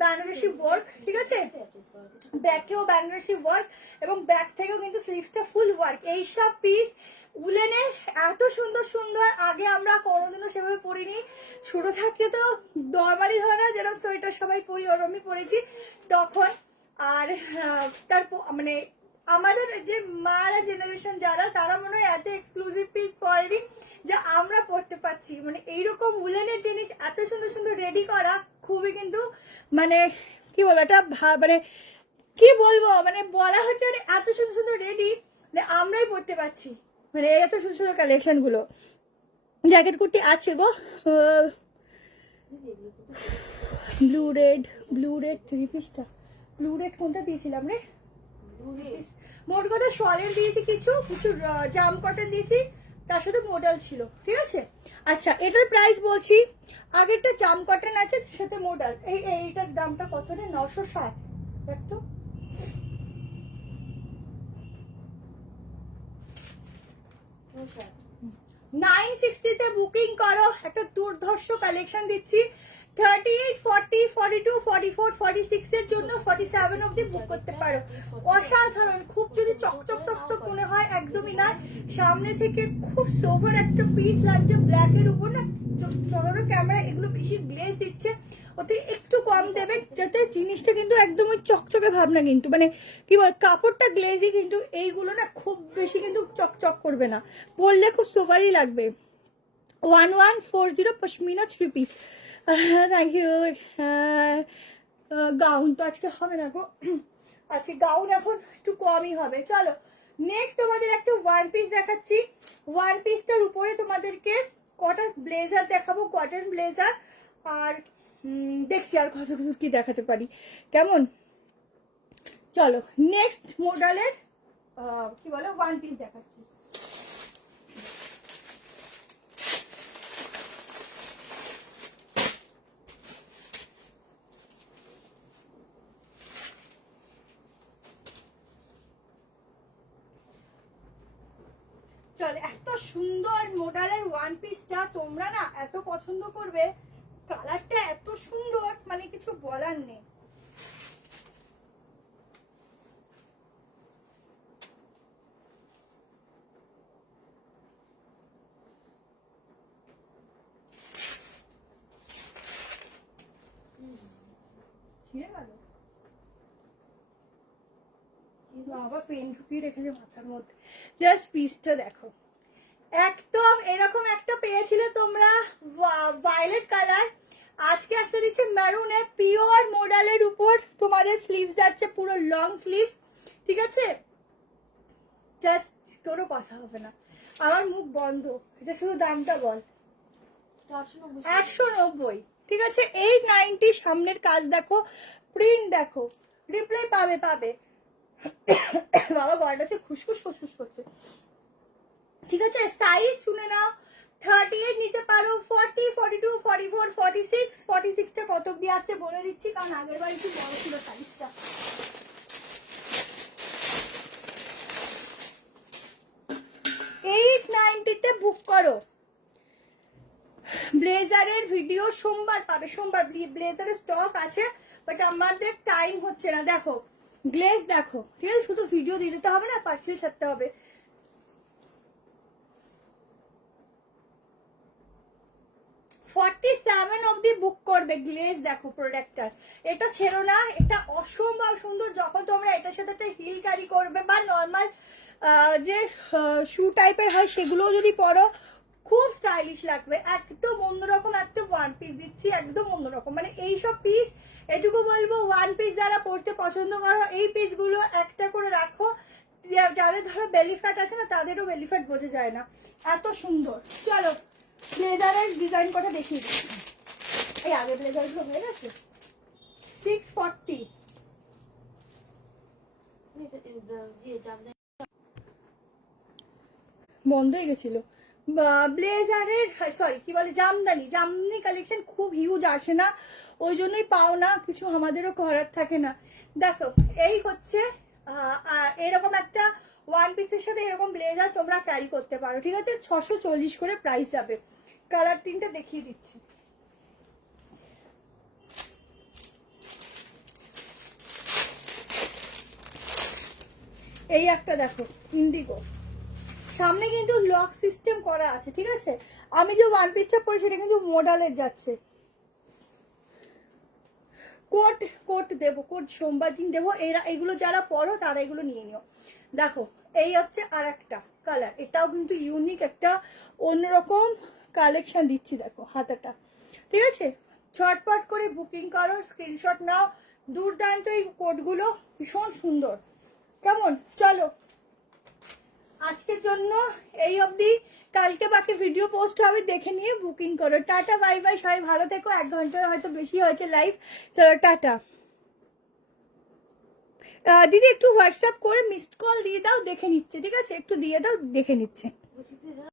বেনারসি ওয়ার্ক, ঠিক আছে। ব্যাকেও বেনারসি ওয়ার্ক এবং ব্যাক থেকেও কিন্তু স্লিভসটা ফুল ওয়ার্ক। এইসব পিস উলেনের এত সুন্দর সুন্দর আগে আমরা কোনোদিনও সেভাবে পরিনি। ছোট থাকতে তো নর্মালি হয় না, যেরকম সোয়েটার সবাই পরি, ওরমই পরেছি তখন। আর তারপর মানে আমাদের যে মারা জেনারেশন যারা, তারা মনে হয় এত এক্সক্লুসিভ পিস পরেনি যা আমরা পড়তে পারছি। মানে এইরকম উলেনের জিনিস এত সুন্দর সুন্দর রেডি করা খুবই কিন্তু মানে কি বলবো, এটা মানে কি বলবো, মানে বলা হচ্ছে মানে এত সুন্দর সুন্দর রেডি মানে আমরাই পড়তে পারছি, মানে এত সুন্দর সুন্দর কালেকশন গুলো। জ্যাকেট কুর্তি আছে গো, ব্লু রেড থ্রি পিসটা, ব্লু রেড কোনটা দিয়েছিলাম রে, মোট কথা শলের দিয়েছি, কিছু কিছু জাম কটন দিয়েছি, তার সাথে মডেল ছিল, ঠিক আছে। আচ্ছা এটার প্রাইস বলছি, আগেরটা জাম কটন আছে তার সাথে মডেল। এইটার দামটা কত রে, 960। দেখতো 960 তে বুকিং করো, একটা দুর্ধর্ষ কালেকশন দিচ্ছি। 38, 40, 42, 44, 46 এর জন্য 47 অবধি বুক করতে পারো। অসাধারণ, খুব যদি চকচক চকচক মনে হয় একদমই না, সামনে থেকে খুব সোভার একটা পিস লাগছে ব্ল্যাক এর উপর না, চলো ক্যামেরা এগুলো বেশি গ্লেজ দিচ্ছে, ওতে একটু কম দেবে যাতে জিনিসটা কিন্তু একদম ওই চকচকে ভাবনা, কিন্তু মানে কি বল কাপড়টা গ্লেজি, কিন্তু এইগুলো না খুব বেশি কিন্তু চকচক করবে না, পরলে খুব সোভারই লাগবে। 1140 pashmina 3 piece. Thank you. Gown তো আজকে হবে না গো, আজকে গাউন এখন একটু কমই হবে। চলো নেক্সট তোমাদের একটা ওয়ান পিস দেখাচ্ছি। ওয়ান পিসটার উপরে তোমাদেরকে কটা ব্লেজার দেখাবো, কটন ব্লেজার। আর দেখছি আর কত কিছু কি দেখাতে পারি, কেমন। চলো নেক্সট মডেলের কি বলো ওয়ান পিস দেখাচ্ছি। চল, এত সুন্দর মডেলের ওয়ান পিসটা তোমরা না এত পছন্দ করবে, কালারটা এত সুন্দর মানে কিছু বলার নেই। বাবা পেন ঢুকিয়ে রেখেছে মাথার মধ্যে। জাস্ট পিসটা দেখো, একদম এরকম একটা পেয়েছিলে তোমরা ভায়োলেট কালার, আজকে একটা দিচ্ছে মেরুনে পিওর মডেলের উপর। তোমাদের স্লিভস যাচ্ছে পুরো লং স্লিভস, ঠিক আছে। জাস্ট কোনো কথা হবে না, আমার মুখ বন্ধ, এটা শুধু দামটা বল। 890, ঠিক আছে। 890, সামনের কাজ দেখো, প্রিন্ট দেখো, রিপ্লাই পাবে পাবে। বাবা গলাটা খুশখুশ ফুসফুস করছে, ঠিক আছে। সাইজ শুনে নাও, 38 নিতে পারো, 40, 42, 44, 46, 46টা কত অব্দি আসছে বলে দিচ্ছি, কারণ আগের বার একটু বড় ছিল সাইজটা। $890 বুক করো। ব্লেজারের ভিডিও সোমবার পাবে, সোমবার ব্লেজারের স্টক আছে, বাট আমাদের টাইম হচ্ছে না। দেখো গ্লেজ দেখো, ঠিক আছে, শুধু ভিডিও দিয়ে দিতে হবে না, পার্সেল ছাড়তে হবে। 47 অবধি বুক করবে। গ্লেজ দেখো প্রোডাক্টটার, এটা ছেড়ো না, এটা অসম্ভব সুন্দর। যখন তোমরা এটার সাথে একটা হিল ক্যারি করবে বা নর্মাল যে শু টাইপের হয় সেগুলোও যদি পরো, খুব স্টাইলিশ লাগবে। একদম অন্যরকম একটা ওয়ান পিস দিচ্ছি, একদম অন্যরকম। মানে এইসব পিস, এটুকু বলবো, ওয়ান পিস যারা পরতে পছন্দ করো এই পিসগুলো একটা করে রাখো। যাদের ধরো বেলি ফ্যাট আছে না, তাদেরও বেলি ফ্যাট বোঝা যায় না, এত সুন্দর। চলো ব্লেজারের ডিজাইন কটা দেখিয়ে দিচ্ছি। এই আগে ব্লেজারগুলো হয়ে গেছে। 640 বন্ধ হয়ে গেছিল। ব্লেজারের সরি কি বলে, জামদানি কালেকশন খুব হিউজ আসে না, ওই জন্যই পাও না, কিছু আমাদেরও করার থাকে না। দেখো এই হচ্ছে এরকম একটা ওয়ান পিসের সাথে এরকম ব্লেজার তোমরা ক্যারি করতে পারো, ঠিক আছে। 640 করে প্রাইস যাবে। কালার তিনটা দেখিয়ে দিচ্ছি। এই একটা দেখো ইন্ডিগো, সামনে কিন্তু লক সিস্টেম করা আছে, ঠিক আছে। আমি যে ওয়ান পিসটা পরি সেটা কিন্তু মডেলের যাচ্ছে। কোট কোট দেবো, কোট সোমবার দিন দেবো। এগুলো যারা পরো তারা এগুলো নিয়ে নিও। দেখো এই হচ্ছে আর একটা কালার, এটাও কিন্তু ইউনিক একটা অন্যরকম কালেকশন দিচ্ছি। দেখো হাতাটা, ঠিক আছে। ঝটপট করে বুকিং করো, স্ক্রিনশট নাও। দুর্দান্ত এই কোটগুলো, ভীষণ সুন্দর। কেমন? চলো আজকের জন্য এই অবধি, কালকে বাকি ভিডিও পোস্ট হবে, দেখে নিয়ে বুকিং করো। টাটা বাই বাই, সবাই ভালো থেকো। 1 ঘন্টার হয়তো বেশি হয়েছে লাইভ। চলো টাটা। দিদি একটু হোয়াটসঅ্যাপ করে মিসড কল দিয়ে দাও, দেখে নিচ্ছে, ঠিক আছে, একটু দিয়ে দাও, দেখে নিচ্ছে।